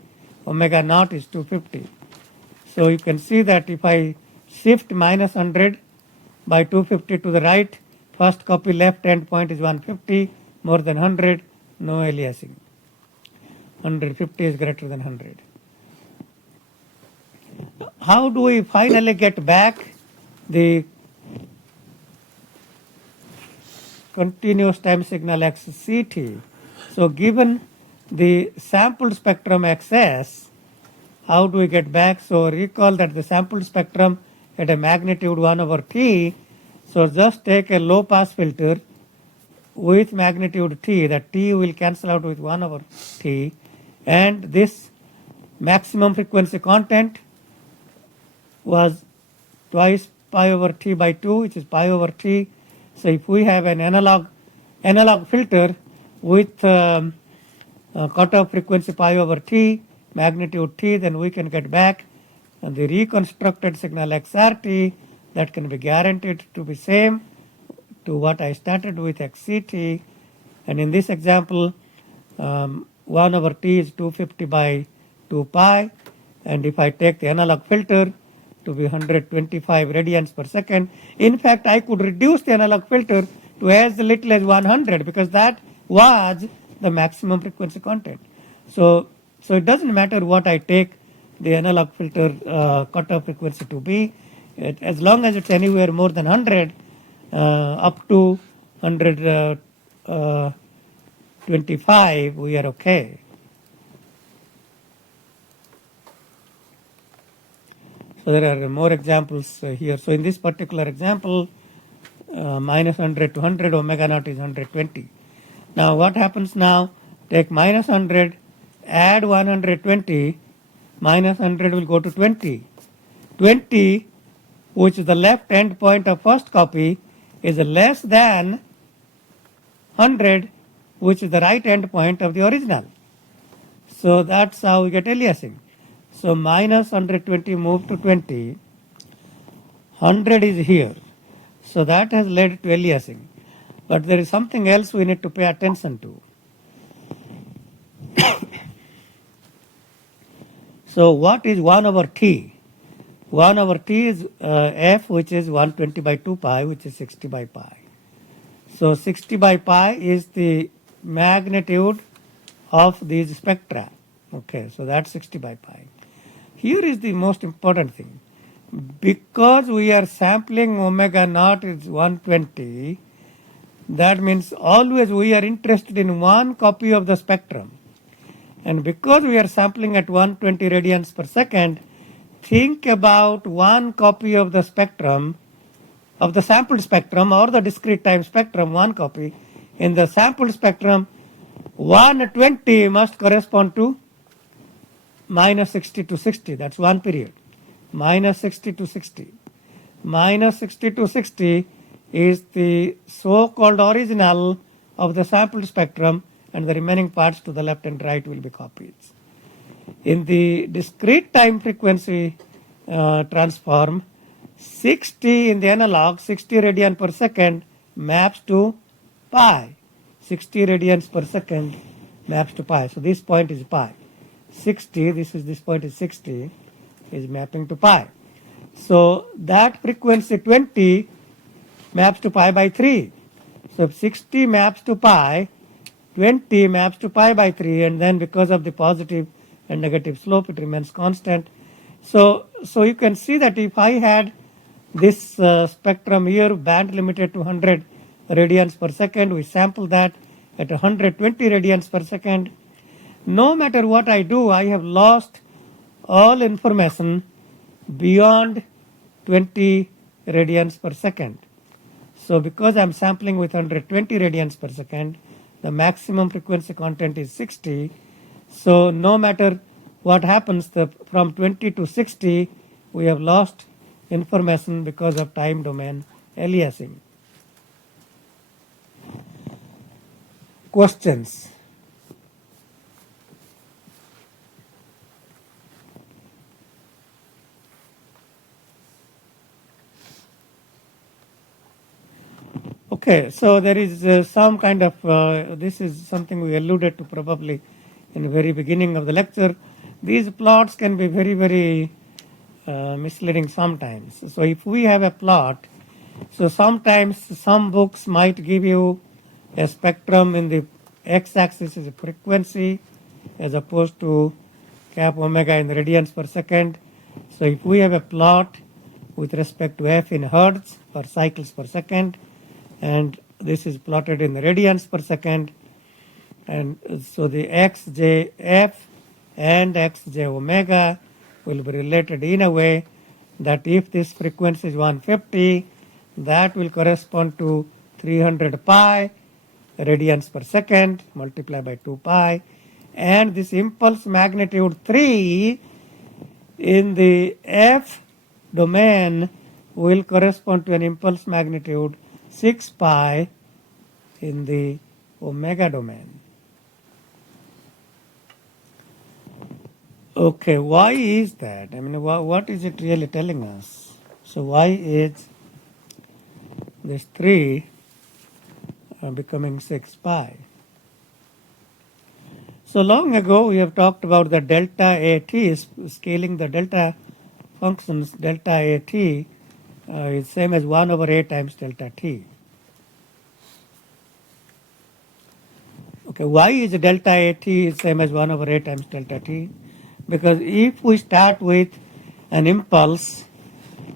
Omega naught is 250. So you can see that if I shift minus 100 by 250 to the right, first copy left endpoint is 150, more than 100, no aliasing. 150 is greater than 100. How do we finally get back the continuous time signal XCT? So given the sampled spectrum XS, how do we get back? So recall that the sampled spectrum had a magnitude 1 over T. So just take a low pass filter with magnitude T. That T will cancel out with 1 over T. And this maximum frequency content was twice pi over T by 2, which is pi over T. So if we have an analog filter with cutoff frequency pi over T, magnitude T, then we can get back the reconstructed signal XRT that can be guaranteed to be same to what I started with XCT. And in this example, 1 over T is 250 by 2 pi. And if I take the analog filter to be 125 radians per second, in fact, I could reduce the analog filter to as little as 100 because that was the maximum frequency content. So it doesn't matter what I take the analog filter cutoff frequency to be, as long as it's anywhere more than 100, up to 125, we are okay. So there are more examples here. So in this particular example, minus 100 to 100, omega naught is 120. Now what happens now? Take minus 100, add 120, minus 100 will go to 20. 20, which is the left end point of first copy, is less than 100, which is the right end point of the original. So that's how we get aliasing. So minus 120 moved to 20. 100 is here. So that has led to aliasing. But there is something else we need to pay attention to. So what is 1 over T? 1 over T is F, which is 120 by 2 pi, which is 60 by pi. So 60 by pi is the magnitude of these spectra. Okay, so that's 60 by pi. Here is the most important thing. Because we are sampling omega naught is 120, that means always we are interested in one copy of the spectrum. And because we are sampling at 120 radians per second, think about one copy of the spectrum, of the sampled spectrum or the discrete time spectrum, one copy. In the sampled spectrum, 120 must correspond to minus 60 to 60. That's one period. Minus 60 to 60. Minus 60 to 60 is the so-called original of the sampled spectrum, and the remaining parts to the left and right will be copies. In the discrete time frequency transform, 60 in the analog, 60 radian per second maps to pi. 60 radians per second maps to pi. So this point is pi. 60, this point is 60, is mapping to pi. So that frequency 20 maps to pi by 3. So if 60 maps to pi, 20 maps to pi by 3, and then because of the positive and negative slope, it remains constant. So you can see that if I had this spectrum here, band limited to 100 radians per second, we sample that at 120 radians per second. No matter what I do, I have lost all information beyond 20 radians per second. So because I'm sampling with 120 radians per second, the maximum frequency content is 60. So no matter what happens, from 20 to 60, we have lost information because of time domain aliasing. Questions? Okay, so there is some kind of, this is something we alluded to probably in the very beginning of the lecture. These plots can be very, very misleading sometimes. So if we have a plot, so sometimes some books might give you a spectrum in the x-axis is a frequency as opposed to cap omega in radians per second. So if we have a plot with respect to f in hertz or cycles per second, and this is plotted in radians per second, and so the xjf and xj omega will be related in a way that if this frequency is 150, that will correspond to 300 pi radians per second multiplied by 2 pi, and this impulse magnitude 3 in the f domain will correspond to an impulse magnitude 6 pi in the omega domain. Okay, why is that? I mean, what is it really telling us? So why is this 3 becoming 6 pi? So long ago we have talked about the delta AT, scaling the delta functions. Delta AT is same as 1 over a times delta t. Okay, why is delta AT is same as 1 over a times delta t? Because if we start with an impulse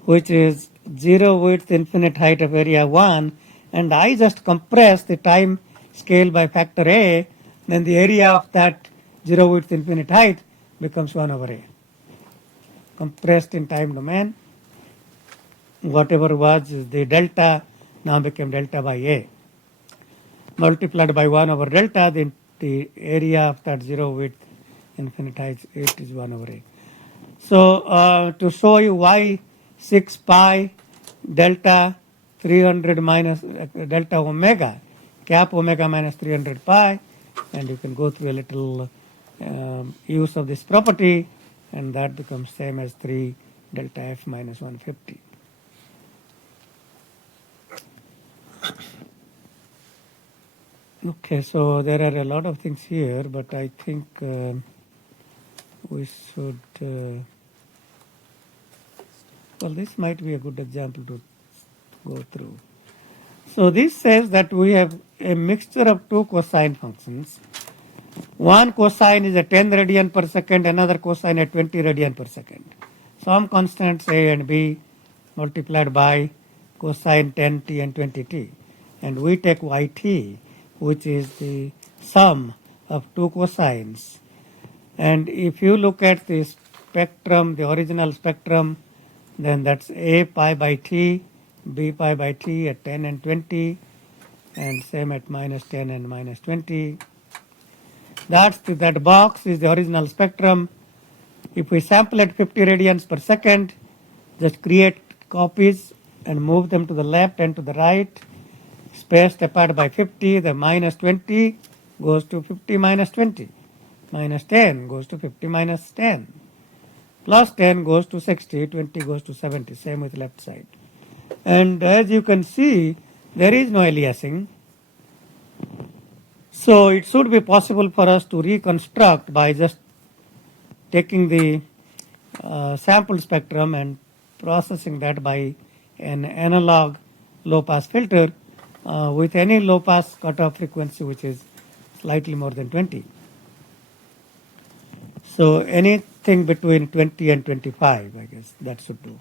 which is 0 width, infinite height of area 1, and I just compress the time scale by factor a, then the area of that 0 width, infinite height becomes 1 over a. Compressed in time domain, whatever was the delta now became delta by a. Multiplied by 1 over delta, the area of that 0 width, infinite height, it is 1 over a. So to show you why 6 pi delta 300 minus delta omega, cap omega minus 300 pi, and you can go through a little use of this property, and that becomes same as 3 delta f minus 150. Okay, so there are a lot of things here, but I think we should, well, this might be a good example to go through. So this says that we have a mixture of two cosine functions. One cosine is a 10 radian per second, another cosine at 20 radian per second. Some constants a and b multiplied by cosine 10t and 20t. And we take yt, which is the sum of two cosines. And if you look at the spectrum, the original spectrum, then that's a pi by t, b pi by t at 10 and 20, and same at minus 10 and minus 20. That box is the original spectrum. If we sample at 50 radians per second, just create copies and move them to the left and to the right, spaced apart by 50, the minus 20 goes to 50 minus 20. Minus 10 goes to 50 minus 10. Plus 10 goes to 60, 20 goes to 70, same with left side. And as you can see, there is no aliasing. So it should be possible for us to reconstruct by just taking the sample spectrum and processing that by an analog low-pass filter with any low-pass cutoff frequency which is slightly more than 20. So anything between 20 and 25, I guess, that should do.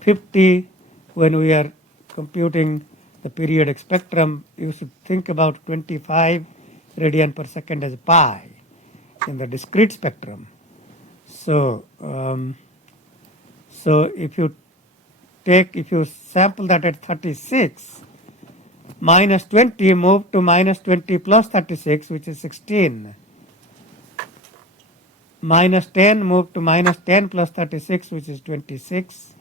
50, when we are computing the periodic spectrum, you should think about 25 radian per second as pi in the discrete spectrum. So, if you sample that at 36, minus 20 move to minus 20 plus 36, which is 16. Minus 10 move to minus 10 plus 36, which is 26.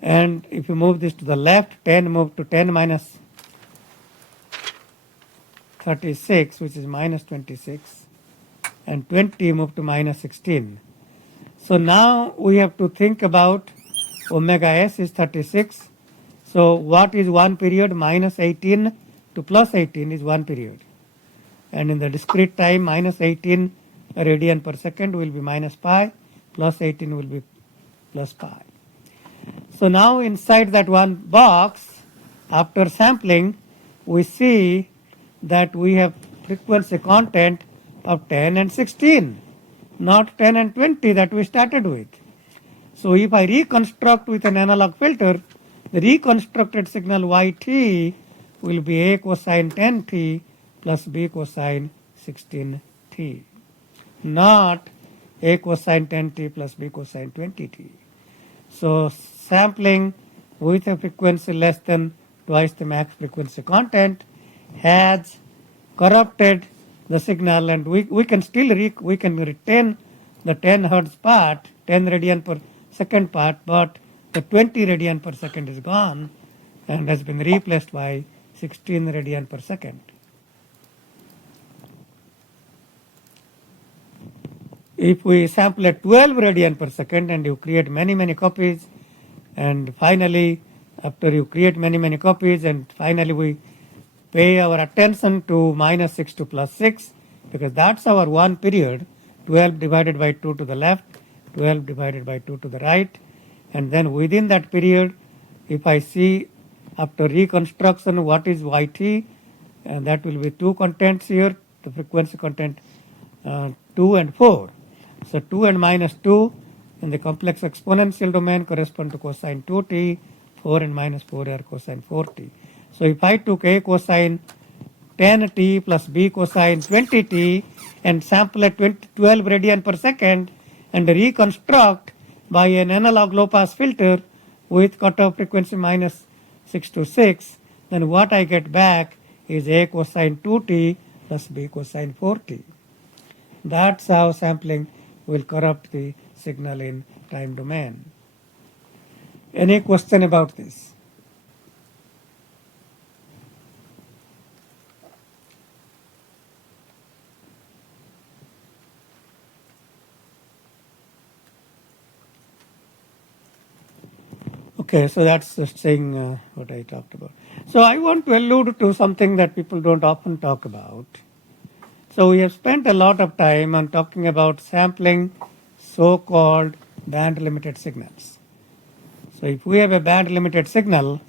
And if you move this to the left, 10 move to 10 minus 36, which is minus 26. And 20 move to minus 16. So now we have to think about omega s is 36. So what is 1 period? Minus 18 to plus 18 is 1 period. And in the discrete time, minus 18 radian per second will be minus pi, plus 18 will be plus pi. So now inside that one box, after sampling, we see that we have frequency content of 10 and 16, not 10 and 20 that we started with. So if I reconstruct with an analog filter, the reconstructed signal yt will be a cosine 10t plus b cosine 16t, not a cosine 10t plus b cosine 20t. So sampling with a frequency less than twice the max frequency content has corrupted the signal, and we can still we can retain the 10 hertz part, 10 radian per second part, but the 20 radian per second is gone and has been replaced by 16 radian per second. If we sample at 12 radian per second and you create many copies, and finally after you create many copies, and finally we pay our attention to minus 6 to plus 6, because that's our one period, 12 divided by 2 to the left, 12 divided by 2 to the right, and then within that period, if I see after reconstruction what is yt, and that will be two contents here, the frequency content 2 and 4. So 2 and minus 2 in the complex exponential domain correspond to cosine 2t, 4 and minus 4 are cosine 4t. So if I took a cosine 10t plus b cosine 20t and sample at 12 radian per second and reconstruct by an analog low pass filter with cutoff frequency minus 6 to 6, then what I get back is a cosine 2t plus b cosine 4t. That's how sampling will corrupt the signal in time domain. Any question about this? Okay, so that's just saying what I talked about. So I want to allude to something that people don't often talk about. So we have spent a lot of time on talking about sampling so-called band-limited signals. So if we have a band-limited signal,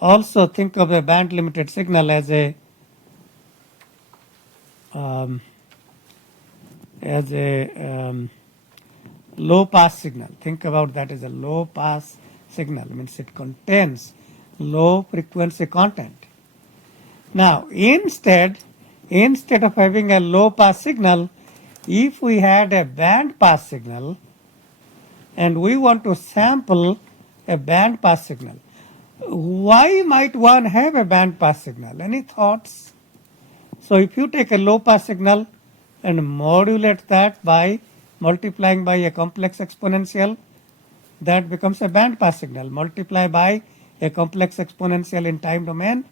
also think of a band-limited signal as a low-pass signal. Think about that as a low-pass signal. It means it contains low frequency content. Now, instead of having a low-pass signal, if we had a band-pass signal and we want to sample a band-pass signal, why might one have a band-pass signal? Any thoughts? So if you take a low-pass signal and modulate that by multiplying by a complex exponential, that becomes a band-pass signal. Multiply by a complex exponential in time domain,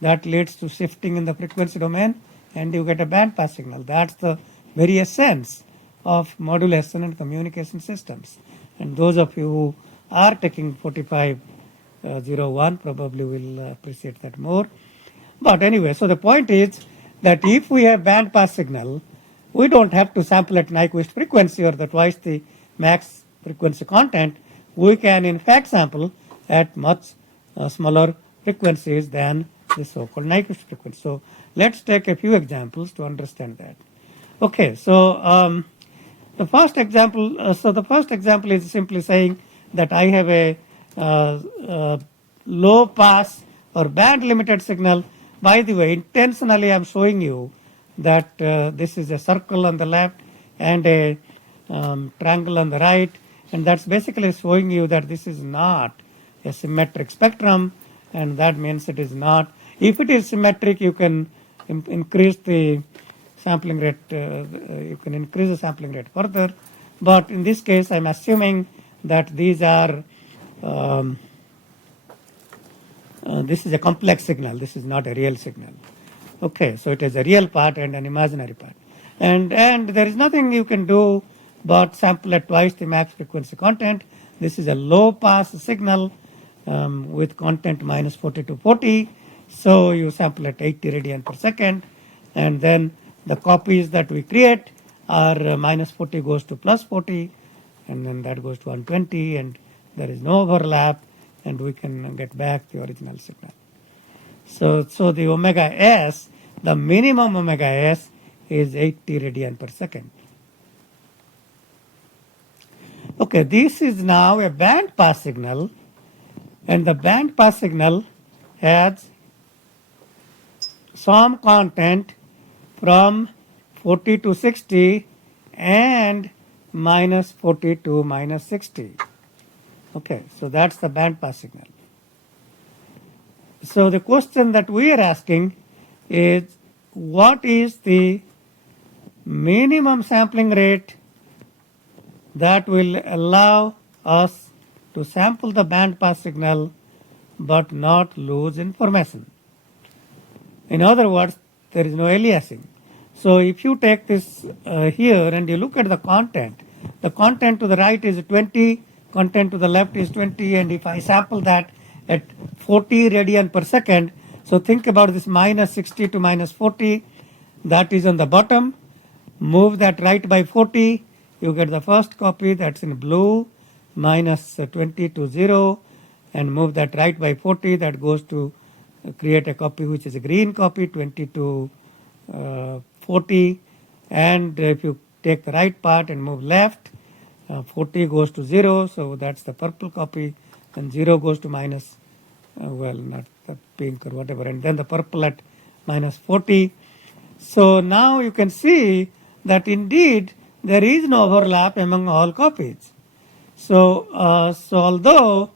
that leads to shifting in the frequency domain, and you get a band-pass signal. That's the very essence of modulation and communication systems. And those of you who are taking 4501 probably will appreciate that more. But anyway, so the point is that if we have band-pass signal, we don't have to sample at Nyquist frequency or the twice the max frequency content. We can in fact sample at much smaller frequencies than the so-called Nyquist frequency. So let's take a few examples to understand that. Okay, so the first example is simply saying that I have a low pass or band limited signal. By the way, intentionally I'm showing you that this is a circle on the left and a triangle on the right, and that's basically showing you that this is not a symmetric spectrum, and that means it is not. If it is symmetric, you can increase the sampling rate, you can increase the sampling rate further, but in this case I'm assuming that these are this is a complex signal, this is not a real signal. Okay, so it is a real part and an imaginary part, and there is nothing you can do but sample at twice the max frequency content. This is a low pass signal, with content minus 40 to 40. So you sample at 80 radian per second, and then the copies that we create are minus 40 goes to plus 40, and then that goes to 120, and there is no overlap, and we can get back the original signal. So the omega s, the minimum omega s is 80 radian per second. Okay, this is now a band pass signal, and the band pass signal has some content from 40 to 60 and minus 40 to minus 60. Okay, so that's the band pass signal. So the question that we are asking is, what is the minimum sampling rate that will allow us to sample the band pass signal but not lose information? In other words, there is no aliasing. So if you take this here and you look at the content to the right is 20, content to the left is 20, and if I sample that at 40 radian per second, so think about this minus 60 to minus 40, that is on the bottom. Move that right by 40, you get the first copy, that's in blue, minus 20 to 0, and move that right by 40, that goes to create a copy which is a green copy, 20 to 40, and if you take the right part and move left, 40 goes to 0, so that's the purple copy, and 0 goes to minus, well, not the pink or whatever, and then the purple at minus 40. So now you can see that indeed there is no overlap among all copies. So although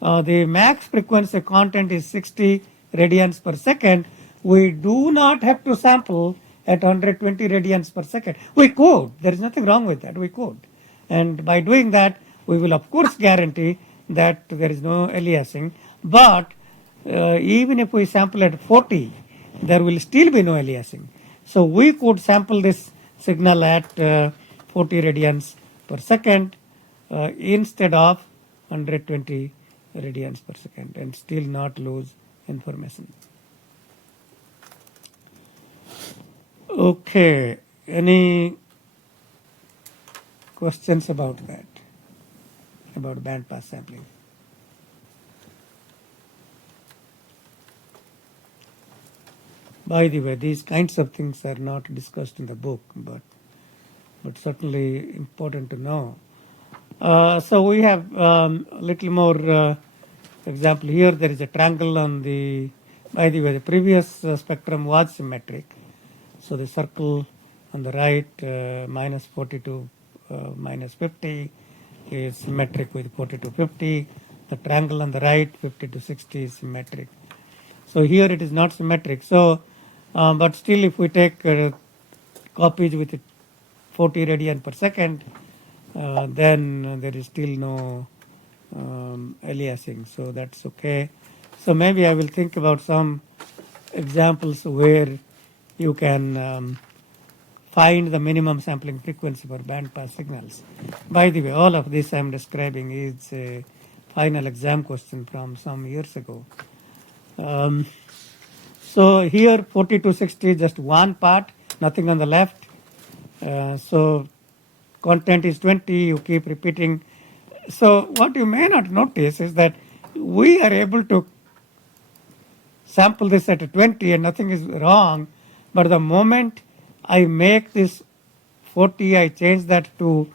the max frequency content is 60 radians per second, we do not have to sample at 120 radians per second. We could. There is nothing wrong with that. We could. And by doing that, we will of course guarantee that there is no aliasing. But even if we sample at 40, there will still be no aliasing. So we could sample this signal at 40 radians per second instead of 120 radians per second and still not lose information. Okay, any questions about that, about band pass sampling? By the way, these kinds of things are not discussed in the book, but certainly important to know. So we have a little more example here. There is a triangle on the, by the way, the previous spectrum was symmetric. So the circle on the right, minus 40 to minus 50 is symmetric with 40 to 50. The triangle on the right, 50 to 60 is symmetric. So here it is not symmetric. So, but still if we take copies with 40 radian per second, then there is still no aliasing. So that's okay. So maybe I will think about some examples where you can find the minimum sampling frequency for band pass signals. By the way, all of this I am describing is a final exam question from some years ago. So here 40 to 60 just one part, nothing on the left. So content is 20, you keep repeating. So what you may not notice is that we are able to sample this at 20 and nothing is wrong, but the moment I make this 40, I change that to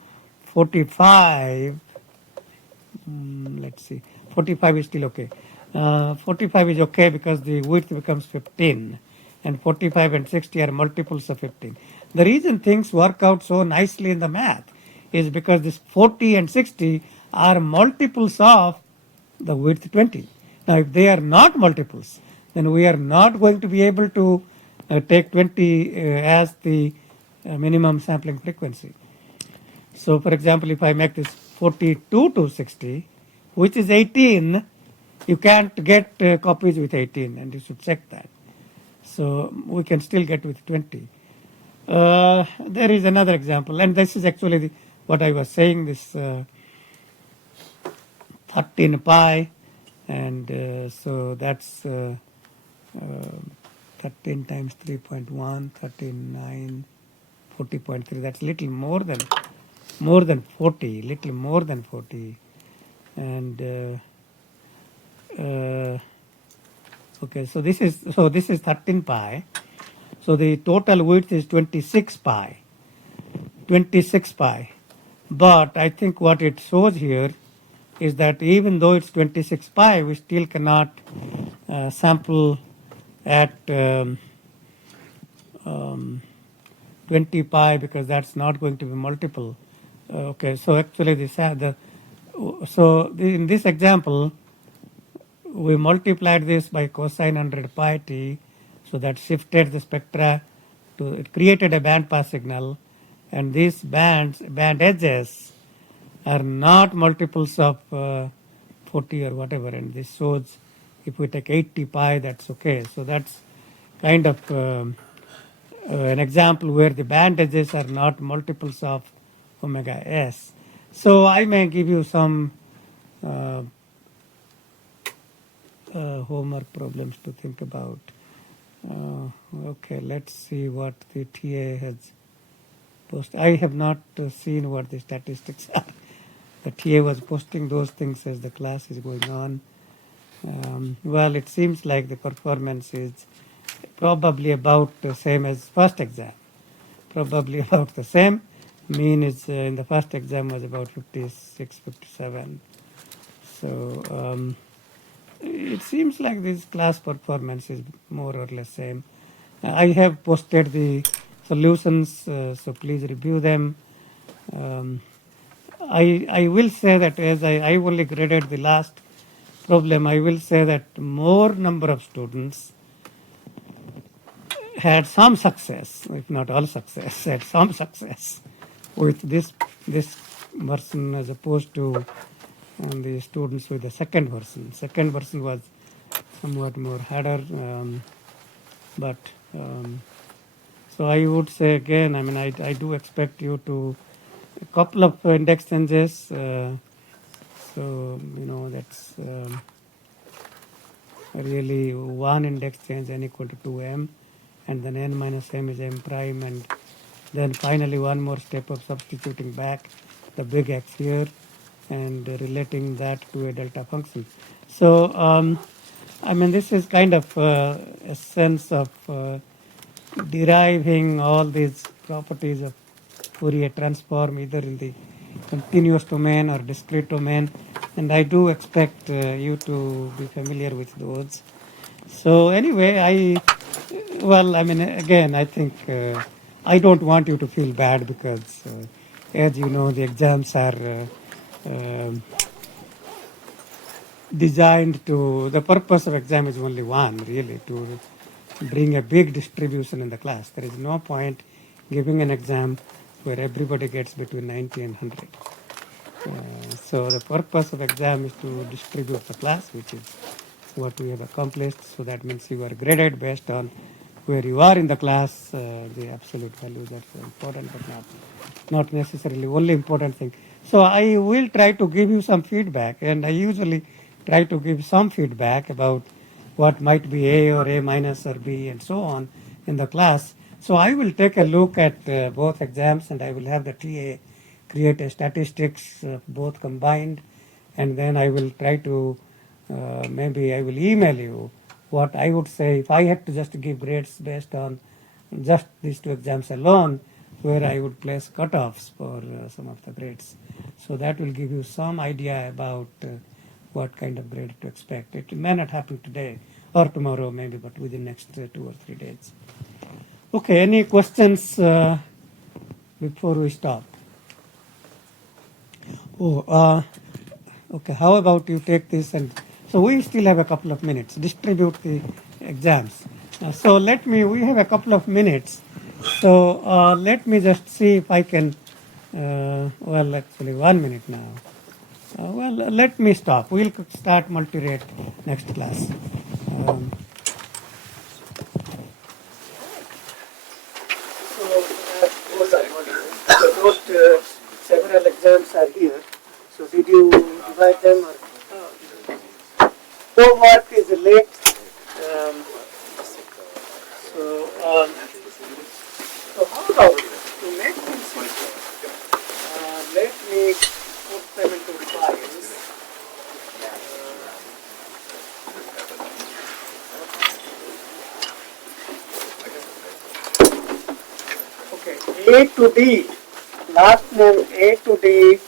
45. Let's see, 45 is still okay. 45 is okay because the width becomes 15, and 45 and 60 are multiples of 15. The reason things work out so nicely in the math is because this 40 and 60 are multiples of the width 20. Now if they are not multiples, then we are not going to be able to take 20 as the minimum sampling frequency. So for example, if I make this 42 to 60, which is 18, you can't get copies with 18, and you should check that. So we can still get with 20. There is another example, and this is actually what I was saying, this 13 pi And so that's 13 times 3.1, 39, 40.3. That's little more than 40, little more than 40. And okay, so this is 13 pi. So the total width is 26 pi. 26 pi. But I think what it shows here is that even though it's 26 pi, we still cannot sample at 20 pi because that's not going to be multiple. Okay, so actually in this example, we multiplied this by cosine 100 pi t, so that shifted the spectra to, it created a band pass signal, and these band edges are not multiples of 40 or whatever, and this shows if we take 80 pi, that's okay. So that's kind of an example where the band edges are not multiples of omega s. So I may give you some homework problems to think about. Okay, let's see what the TA has posted. I have not seen what the statistics are. The TA was posting those things as the class is going on. Well, it seems like the performance is probably about the same as first exam. Probably about the same. Mean is in the first exam was about 56, 57. So it seems like this class performance is more or less same. I have posted the solutions, so please review them. I will say that as I only graded the last problem, I will say that more number of students had some success, if not all success, had some success with this version as opposed to the students with the second version. Second version was somewhat more harder, so I would say again, I mean, I do expect you to a couple of index changes. So you know that's really one index change n equal to 2m, and then n minus m is m prime, and then finally one more step of substituting back the big X here and relating that to a delta function. So I mean, this is kind of a sense of deriving all these properties of Fourier transform either in the continuous domain or discrete domain, and I do expect you to be familiar with those. So anyway, I mean, again, I think I don't want you to feel bad because, as you know, the exams are designed to, the purpose of exam is only one, really, to bring a big distribution in the class. There is no point giving an exam where everybody gets between 90 and 100. So the purpose of exam is to distribute the class, which is what we have accomplished. So that means you are graded based on where you are in the class. The absolute values are important, but not necessarily only important thing. So I will try to give you some feedback, and I usually try to give some feedback about what might be A or A minus or B and so on in the class. So I will take a look at both exams, and I will have the TA create a statistics both combined, and then I will try to maybe I will email you what I would say if I had to just give grades based on just these two exams alone, where I would place cutoffs for some of the grades. So that will give you some idea about what kind of grade to expect. It may not happen today or tomorrow maybe, but within next 2 or 3 days. Okay, any questions before we stop? Oh, okay, how about you take this, and so we still have a couple of minutes, distribute the exams. So we have a couple of minutes, so let me just see if I can, well, actually 1 minute now. Well, let me stop. We'll start multi-rate next class. Several exams are here. So did you divide them? Or? So how about to make things simple? Let me put them into files. Okay, A to D, last name A to D